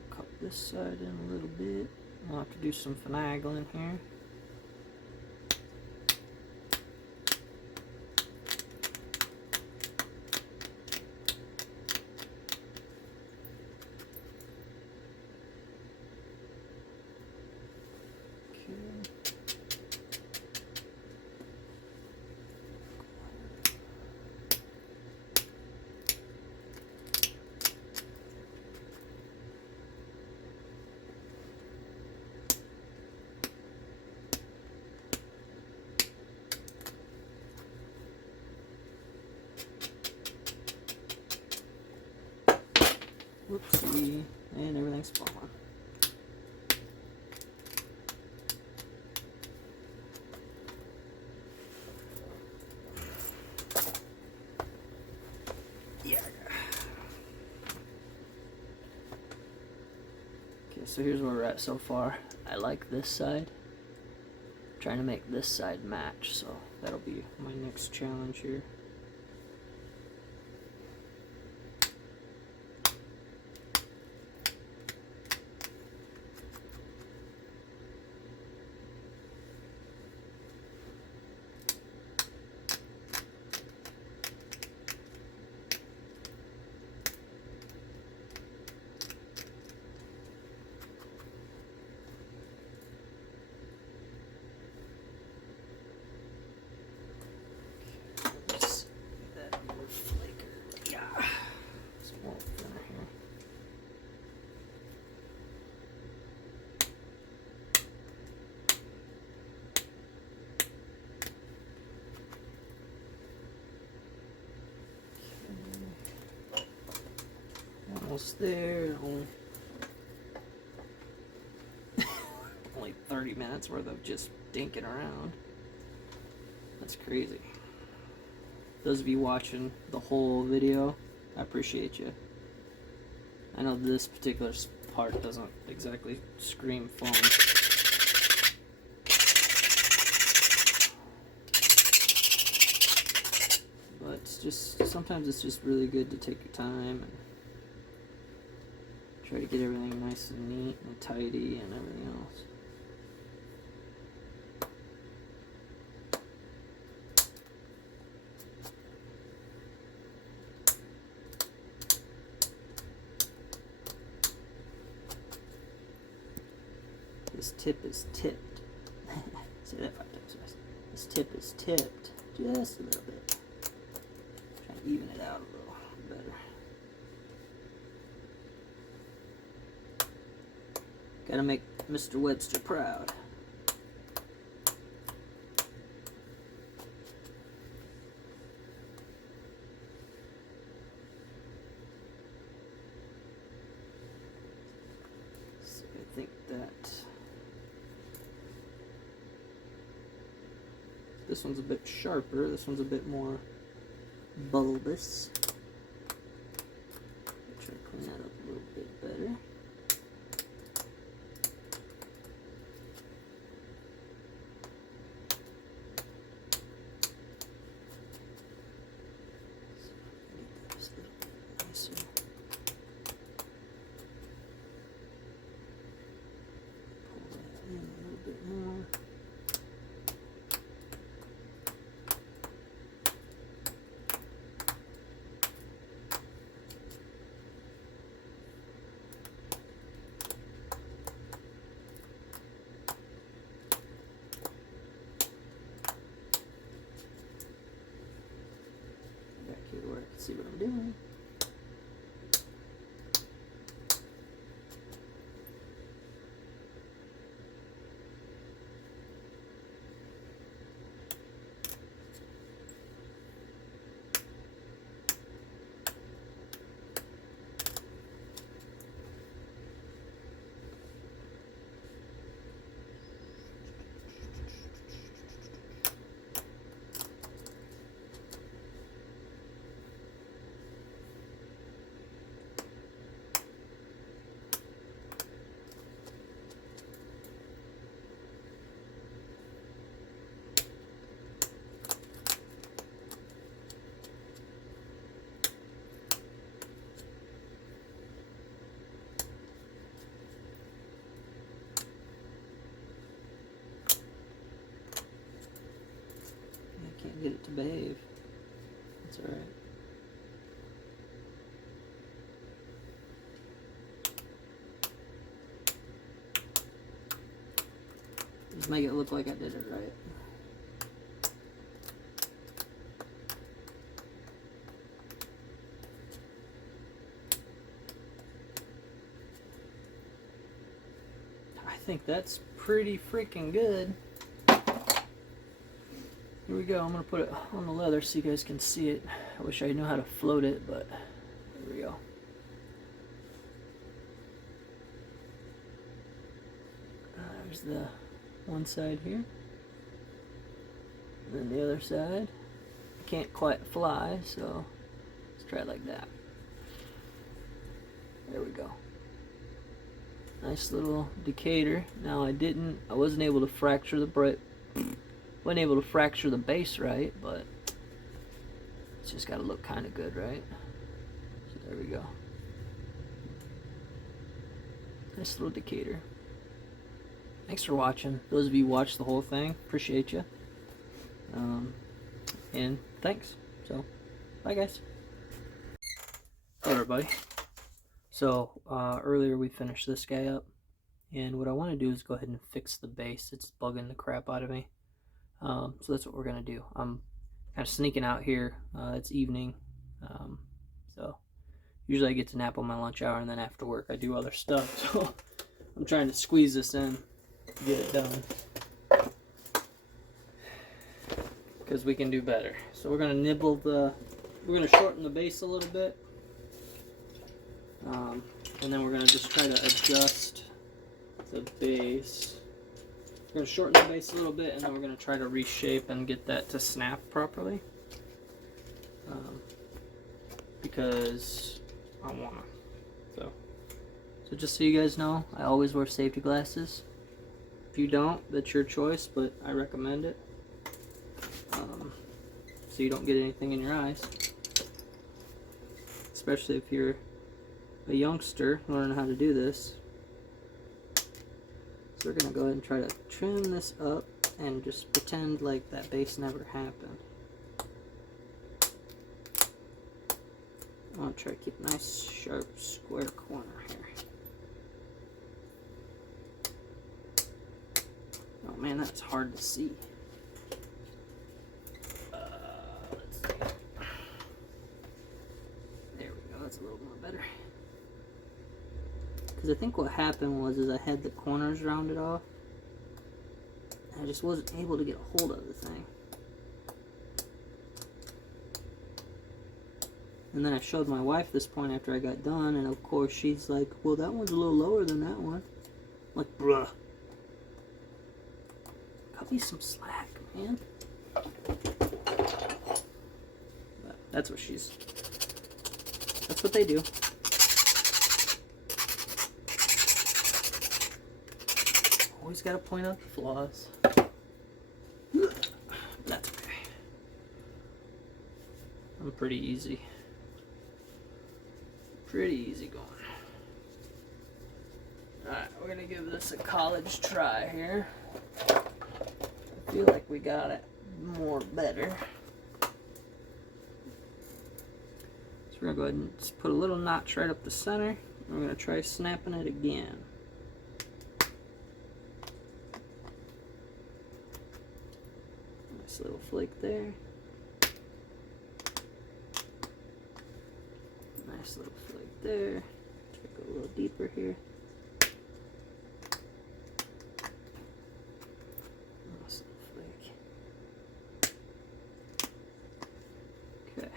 Cut this side in a little bit. I'll have to do some finagling here. Whoopsie, and everything's falling. Yeah. Okay, so here's where we're at so far. I like this side. I'm trying to make this side match, so that'll be my next challenge here. almost there. Only 30 minutes worth of just dinking around. That's crazy. Those of you watching the whole video, I appreciate you. I know this particular part doesn't exactly scream fun. But it's just, sometimes it's just really good to take your time and try to get everything nice and neat and tidy and everything else. This tip is tipped. Say that 5 times fast. This tip is tipped just a little bit. Try to even it out a little better. Gotta make Mr. Webster proud. So I think that this one's a bit sharper, this one's a bit more bulbous. Try to clean that up a little bit better. Where I can see what I'm doing. Can't get it to behave. That's alright. Just make it look like I did it right. I think that's pretty freaking good. Here we go. I'm going to put it on the leather so you guys can see it. I wish I knew how to float it, but here we go. There's the one side here. And then the other side. I can't quite fly, so let's try it like that. There we go. Nice little Decatur. Now I wasn't able to fracture the wasn't able to fracture the base right, but it's just got to look kind of good, right? So there we go. Nice little Decatur. Thanks for watching. Those of you who watched the whole thing, appreciate you. And thanks. So, bye guys. Hello everybody. So, earlier we finished this guy up, and what I want to do is go ahead and fix the base. It's bugging the crap out of me. So that's what we're going to do. I'm kind of sneaking out here. It's evening. So usually I get to nap on my lunch hour, and then after work I do other stuff. So I'm trying to squeeze this in to get it done, because we can do better. So we're going to shorten the base a little bit. And then we're going to just try to adjust the base. We're going to shorten the base a little bit, and then we're going to try to reshape and get that to snap properly. Because I want to. So just so you guys know, I always wear safety glasses. If you don't, that's your choice, but I recommend it. So you don't get anything in your eyes. Especially if you're a youngster learning how to do this. So we're going to go ahead and try to trim this up and just pretend like that base never happened. I want to try to keep a nice sharp square corner here. Oh man, that's hard to see. Let's see. There we go, that's a little more better. Because I think what happened was I had the corners rounded off. And I just wasn't able to get a hold of the thing. And then I showed my wife this point after I got done, and of course she's like, well, that one's a little lower than that one. I'm like, bruh. Cut me some slack, man. But that's what that's what they do. Always gotta point out the flaws. That's okay. I'm pretty easy. Pretty easy going. Alright, we're gonna give this a college try here. I feel like we got it more better. So we're gonna go ahead and just put a little notch right up the center, and we're gonna try snapping it again. Nice little flake there. Nice little flake there. Try to go a little deeper here. Nice little flake. Okay.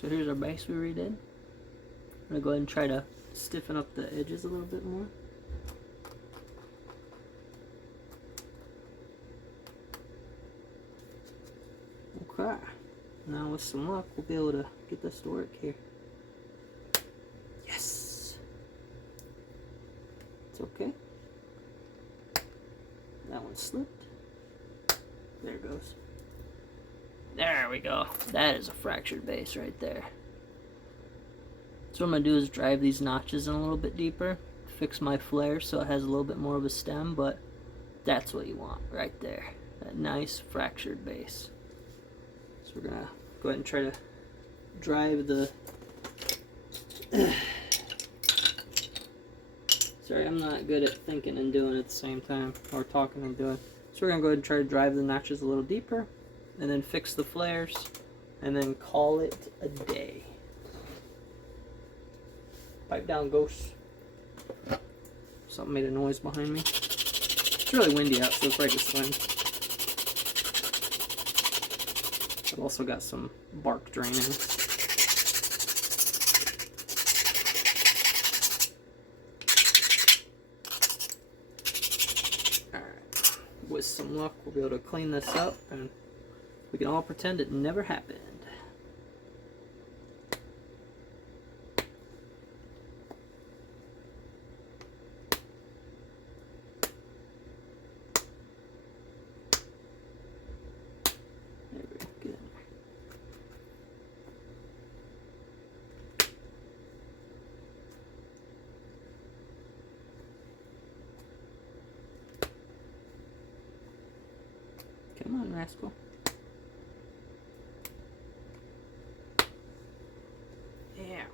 So here's our base we redid. I'm gonna go ahead and try to stiffen up the edges a little bit more. Okay. Now with some luck, we'll be able to get this to work here. Yes! It's okay. That one slipped. There it goes. There we go. That is a fractured base right there. So what I'm going to do is drive these notches in a little bit deeper. Fix my flare so it has a little bit more of a stem, but that's what you want right there. That nice fractured base. So we're going to go ahead and try to drive the... Sorry, I'm not good at thinking and doing at the same time, or talking and doing. So we're going to go ahead and try to drive the notches a little deeper, and then fix the flares, and then call it a day. Pipe down, ghost. Something made a noise behind me. It's really windy out, so it's like it's wind. I've also got some bark draining. Alright, with some luck we'll be able to clean this up and we can all pretend it never happened. Come on, rascal. Yeah.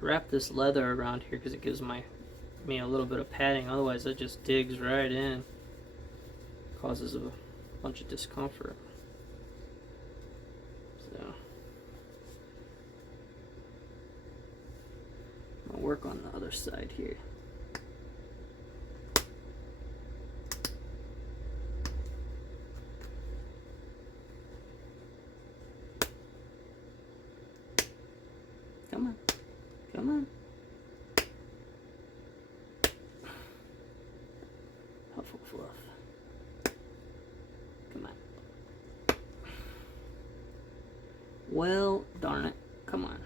Wrap this leather around here because it gives me a little bit of padding. Otherwise, it just digs right in. Causes a bunch of discomfort. So, I'm gonna work on the other side here. Come Well, darn it. Come on.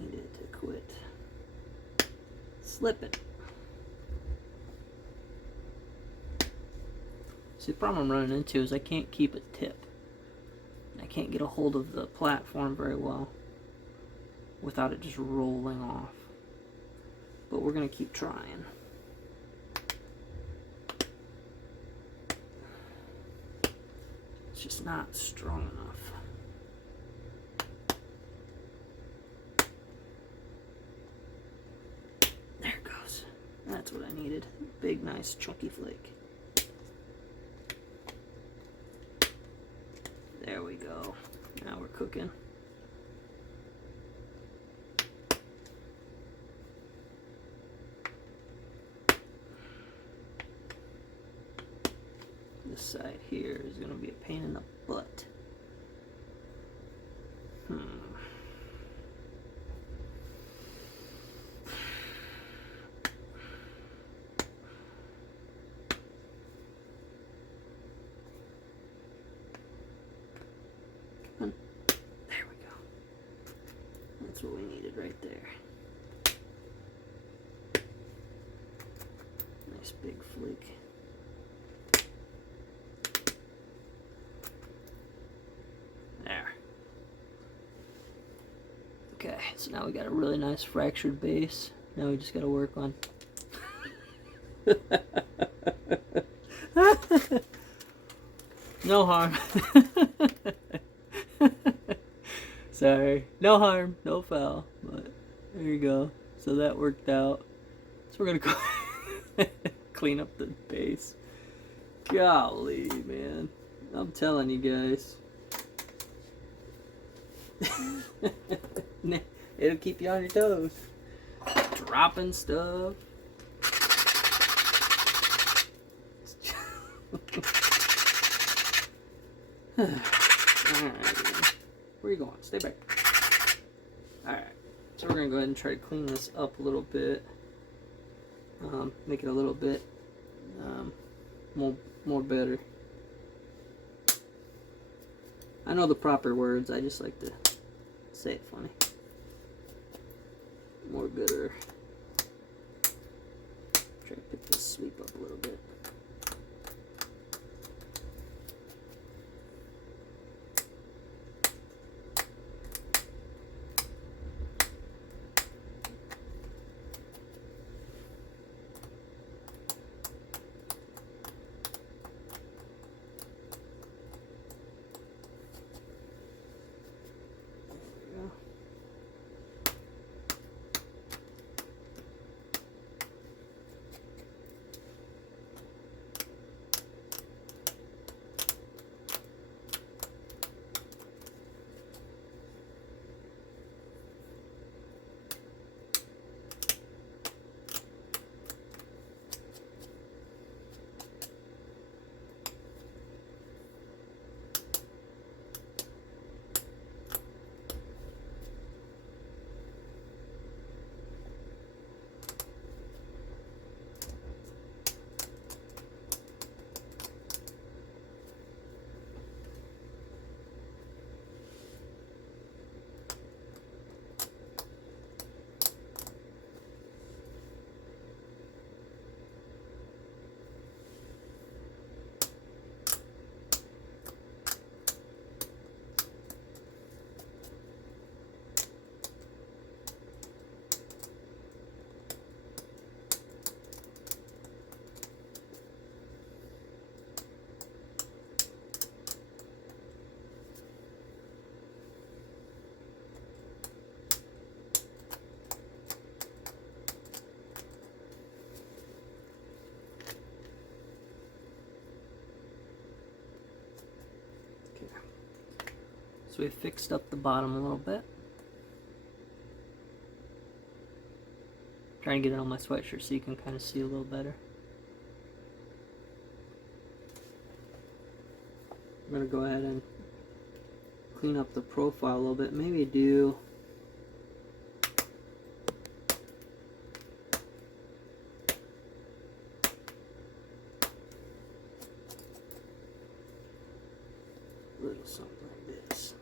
Need it to quit slipping. See, the problem I'm running into is I can't keep a tip. I can't get a hold of the platform very well without it just rolling off. But we're going to keep trying. It's just not strong enough. There it goes. That's what I needed. Big, nice, chunky flake. There we go. Now we're cooking. This side here is going to be a pain in the butt. There we go. That's what we needed right there. Nice big flake. There. Okay, so now we got a really nice fractured base. Now we just got to work on. No harm. Sorry. No harm, no foul. But there you go. So that worked out. So we're going to go clean up the base. Golly, man. I'm telling you guys. It'll keep you on your toes. Dropping stuff. Alright. Where are you going? Stay back. Alright. So we're going to go ahead and try to clean this up a little bit. Make it a little bit more better. I know the proper words, I just like to say it funny. More gooder. Try to pick this sweep up a little bit. So we fixed up the bottom a little bit. Trying to get it on my sweatshirt so you can kind of see a little better. I'm going to go ahead and clean up the profile a little bit. Maybe do little something like this.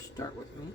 Start with me.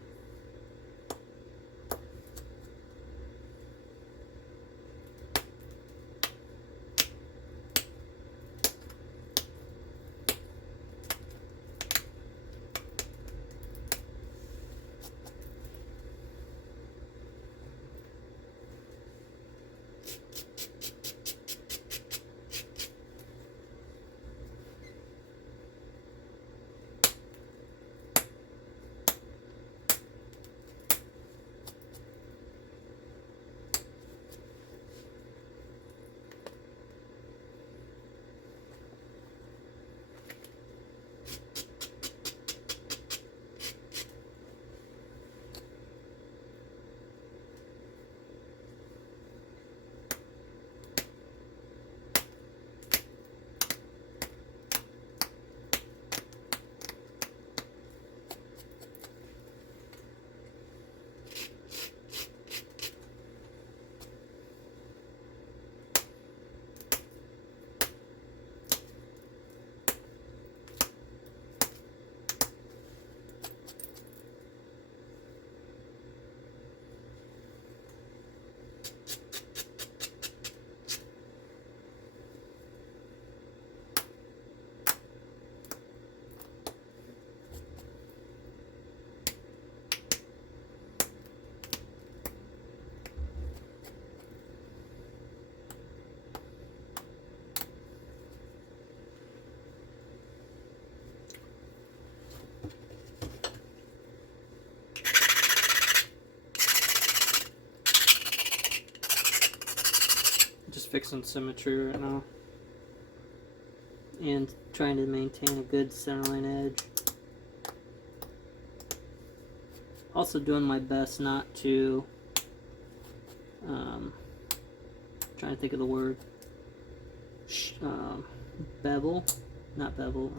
Fixing symmetry right now and trying to maintain a good centerline edge. Also doing my best not to trying to think of the word bevel, not bevel.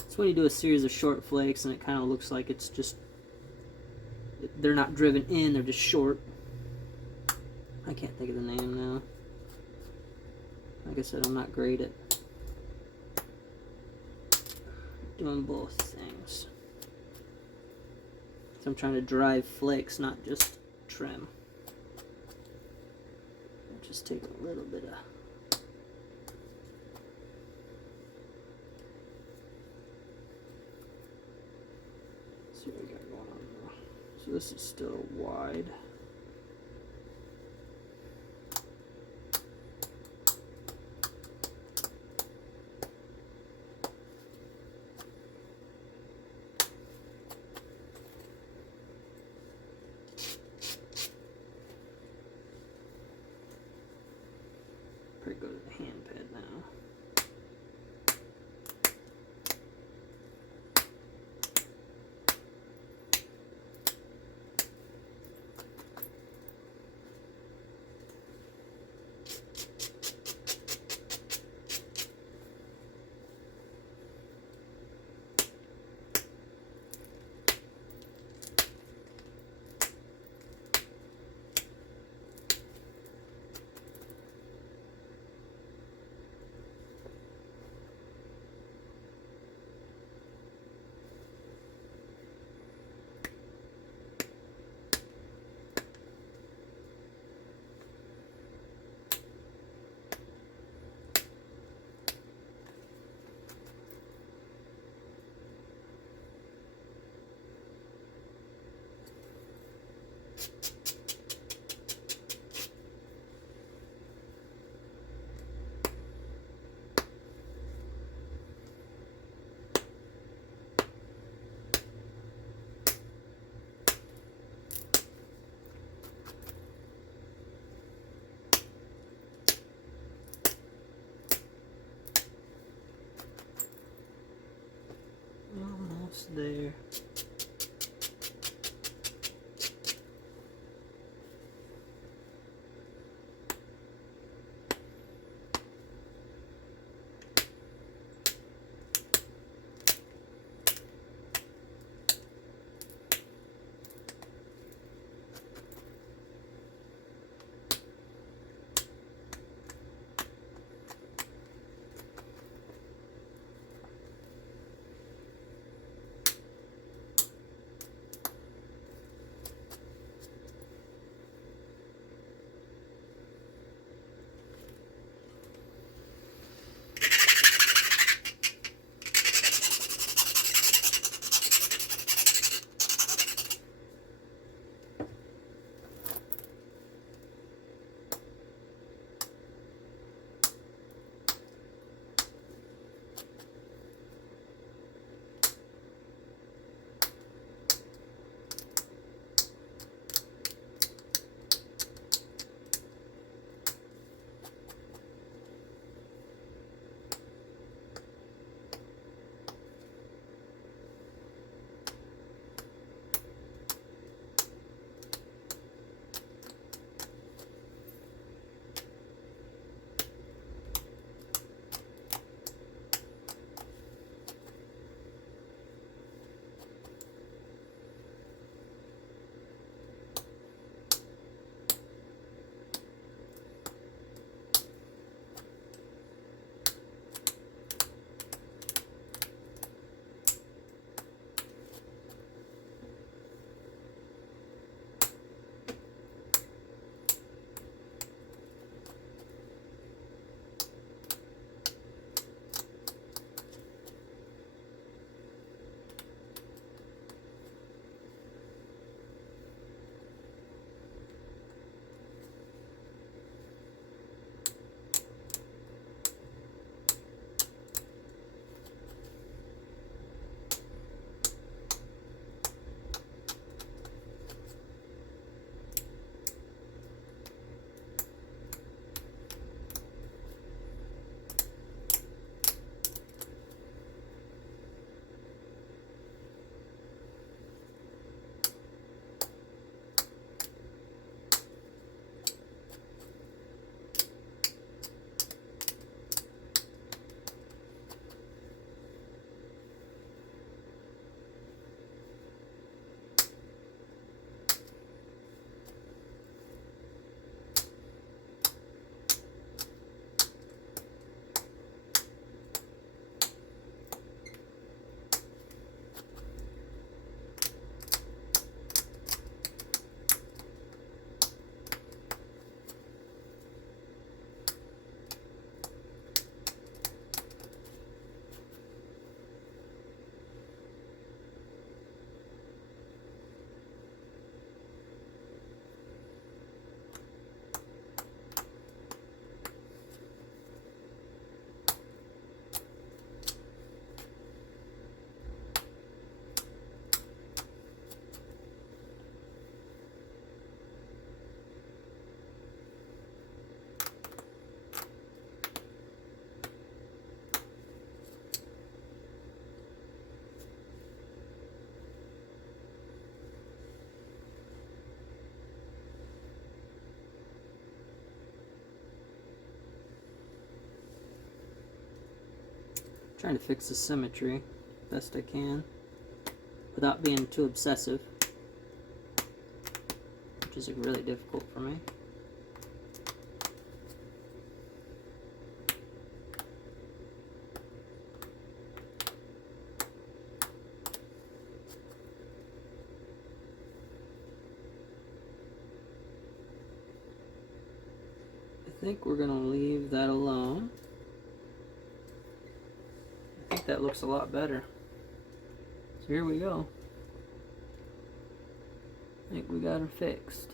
It's when you do a series of short flakes and it kind of looks like it's just, they're not driven in, they're just short. I can't think of the name now. Like I said, I'm not great at doing both things. So I'm trying to drive flakes, not just trim. Just take a little bit of see what we got going on there. So this is still wide. Probably go to the hand pad now. Almost there. Trying to fix the symmetry best I can without being too obsessive, which is really difficult for me. I think we're going to leave that alone. I think that looks a lot better. So here we go. I think we got her fixed.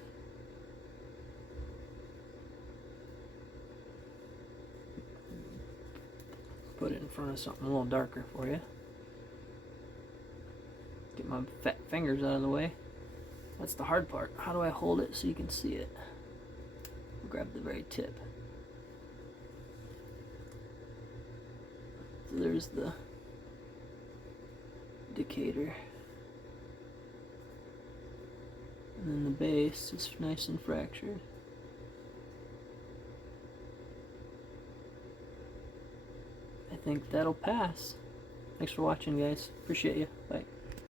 Put it in front of something a little darker for you. Get my fat fingers out of the way. That's the hard part. How do I hold it so you can see it? Grab the very tip. So there's the Decatur. And then the base is nice and fractured. I think that'll pass. Thanks for watching, guys. Appreciate you. Bye.